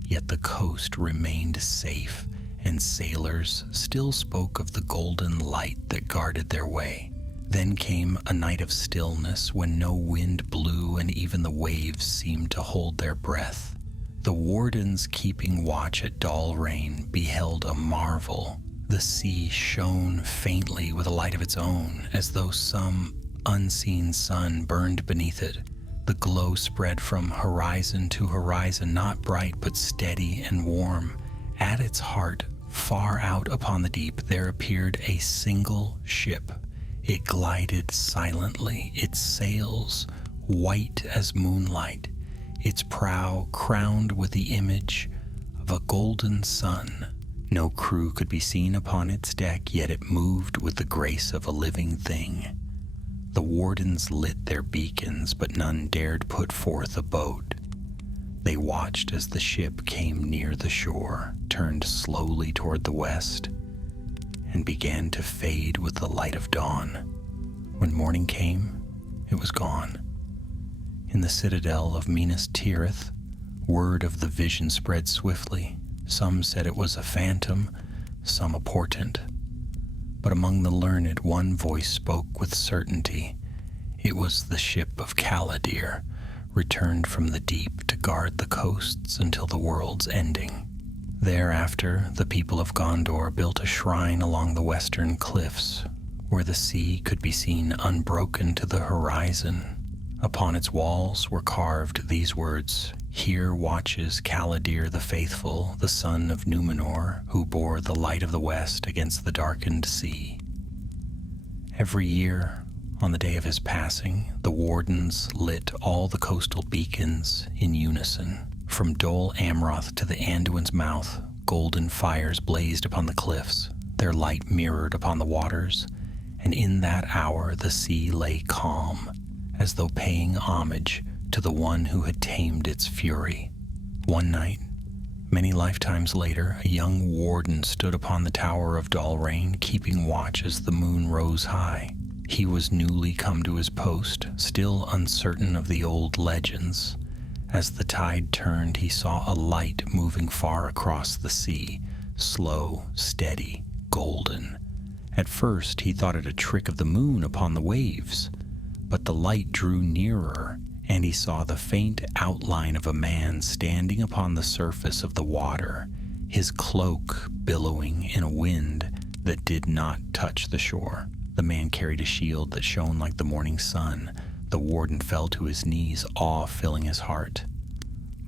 Yet the coast remained safe, and sailors still spoke of the golden light that guarded their way. Then came a night of stillness when no wind blew and even the waves seemed to hold their breath. The wardens keeping watch at Dalrain beheld a marvel. The sea shone faintly with a light of its own, as though some unseen sun burned beneath it. The glow spread from horizon to horizon, not bright but steady and warm. At its heart, far out upon the deep, there appeared a single ship. It glided silently, its sails white as moonlight, its prow crowned with the image of a golden sun. No crew could be seen upon its deck, yet it moved with the grace of a living thing. The wardens lit their beacons, but none dared put forth a boat. They watched as the ship came near the shore, turned slowly toward the west, and began to fade with the light of dawn. When morning came, it was gone. In the citadel of Minas Tirith, word of the vision spread swiftly. Some said it was a phantom, some a portent. But among the learned, one voice spoke with certainty. It was the ship of Caladir, returned from the deep to guard the coasts until the world's ending. Thereafter, the people of Gondor built a shrine along the western cliffs, where the sea could be seen unbroken to the horizon. Upon its walls were carved these words: "Here watches Caladir the Faithful, the son of Númenor, who bore the light of the west against the darkened sea." Every year, on the day of his passing, the wardens lit all the coastal beacons in unison. From Dol Amroth to the Anduin's mouth, golden fires blazed upon the cliffs, their light mirrored upon the waters, and in that hour the sea lay calm, as though paying homage to the one who had tamed its fury. One night, many lifetimes later, a young warden stood upon the tower of Dalrain, keeping watch as the moon rose high. He was newly come to his post, still uncertain of the old legends. As the tide turned, he saw a light moving far across the sea, slow, steady, golden. At first, he thought it a trick of the moon upon the waves, but the light drew nearer, and he saw the faint outline of a man standing upon the surface of the water, his cloak billowing in a wind that did not touch the shore. The man carried a shield that shone like the morning sun. The warden fell to his knees, awe filling his heart.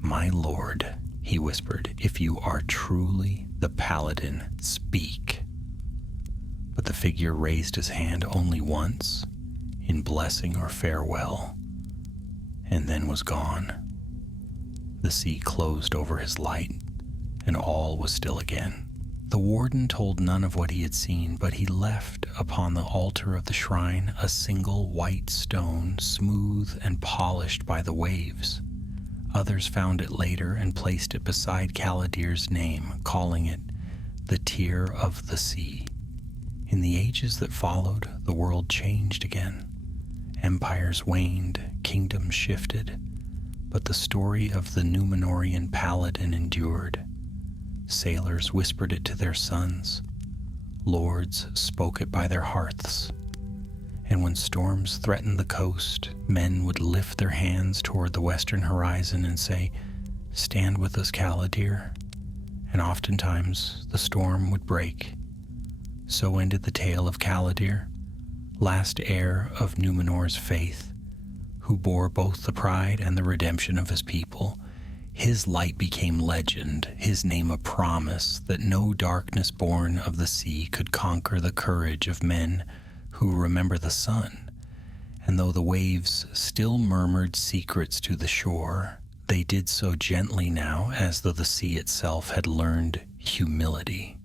"My lord," he whispered, "if you are truly the Paladin, speak." But the figure raised his hand only once, in blessing or farewell, and then was gone. The sea closed over his light, and all was still again. The warden told none of what he had seen, but he left upon the altar of the shrine a single white stone, smooth and polished by the waves. Others found it later and placed it beside Caladir's name, calling it the Tear of the Sea. In the ages that followed, the world changed again. Empires waned, kingdoms shifted, but the story of the Númenórean Paladin endured. Sailors whispered it to their sons. Lords spoke it by their hearths. And when storms threatened the coast, men would lift their hands toward the western horizon and say, "Stand with us, Caladir." And oftentimes the storm would break. So ended the tale of Caladir, last heir of Númenor's faith, who bore both the pride and the redemption of his people. His light became legend, his name a promise that no darkness born of the sea could conquer the courage of men who remember the sun. And though the waves still murmured secrets to the shore, they did so gently now, as though the sea itself had learned humility.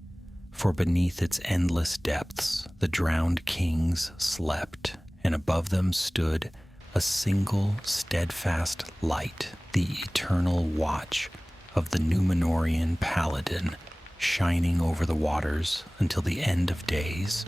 For beneath its endless depths, the drowned kings slept, and above them stood a single steadfast light, the eternal watch of the Númenórean Paladin, shining over the waters until the end of days.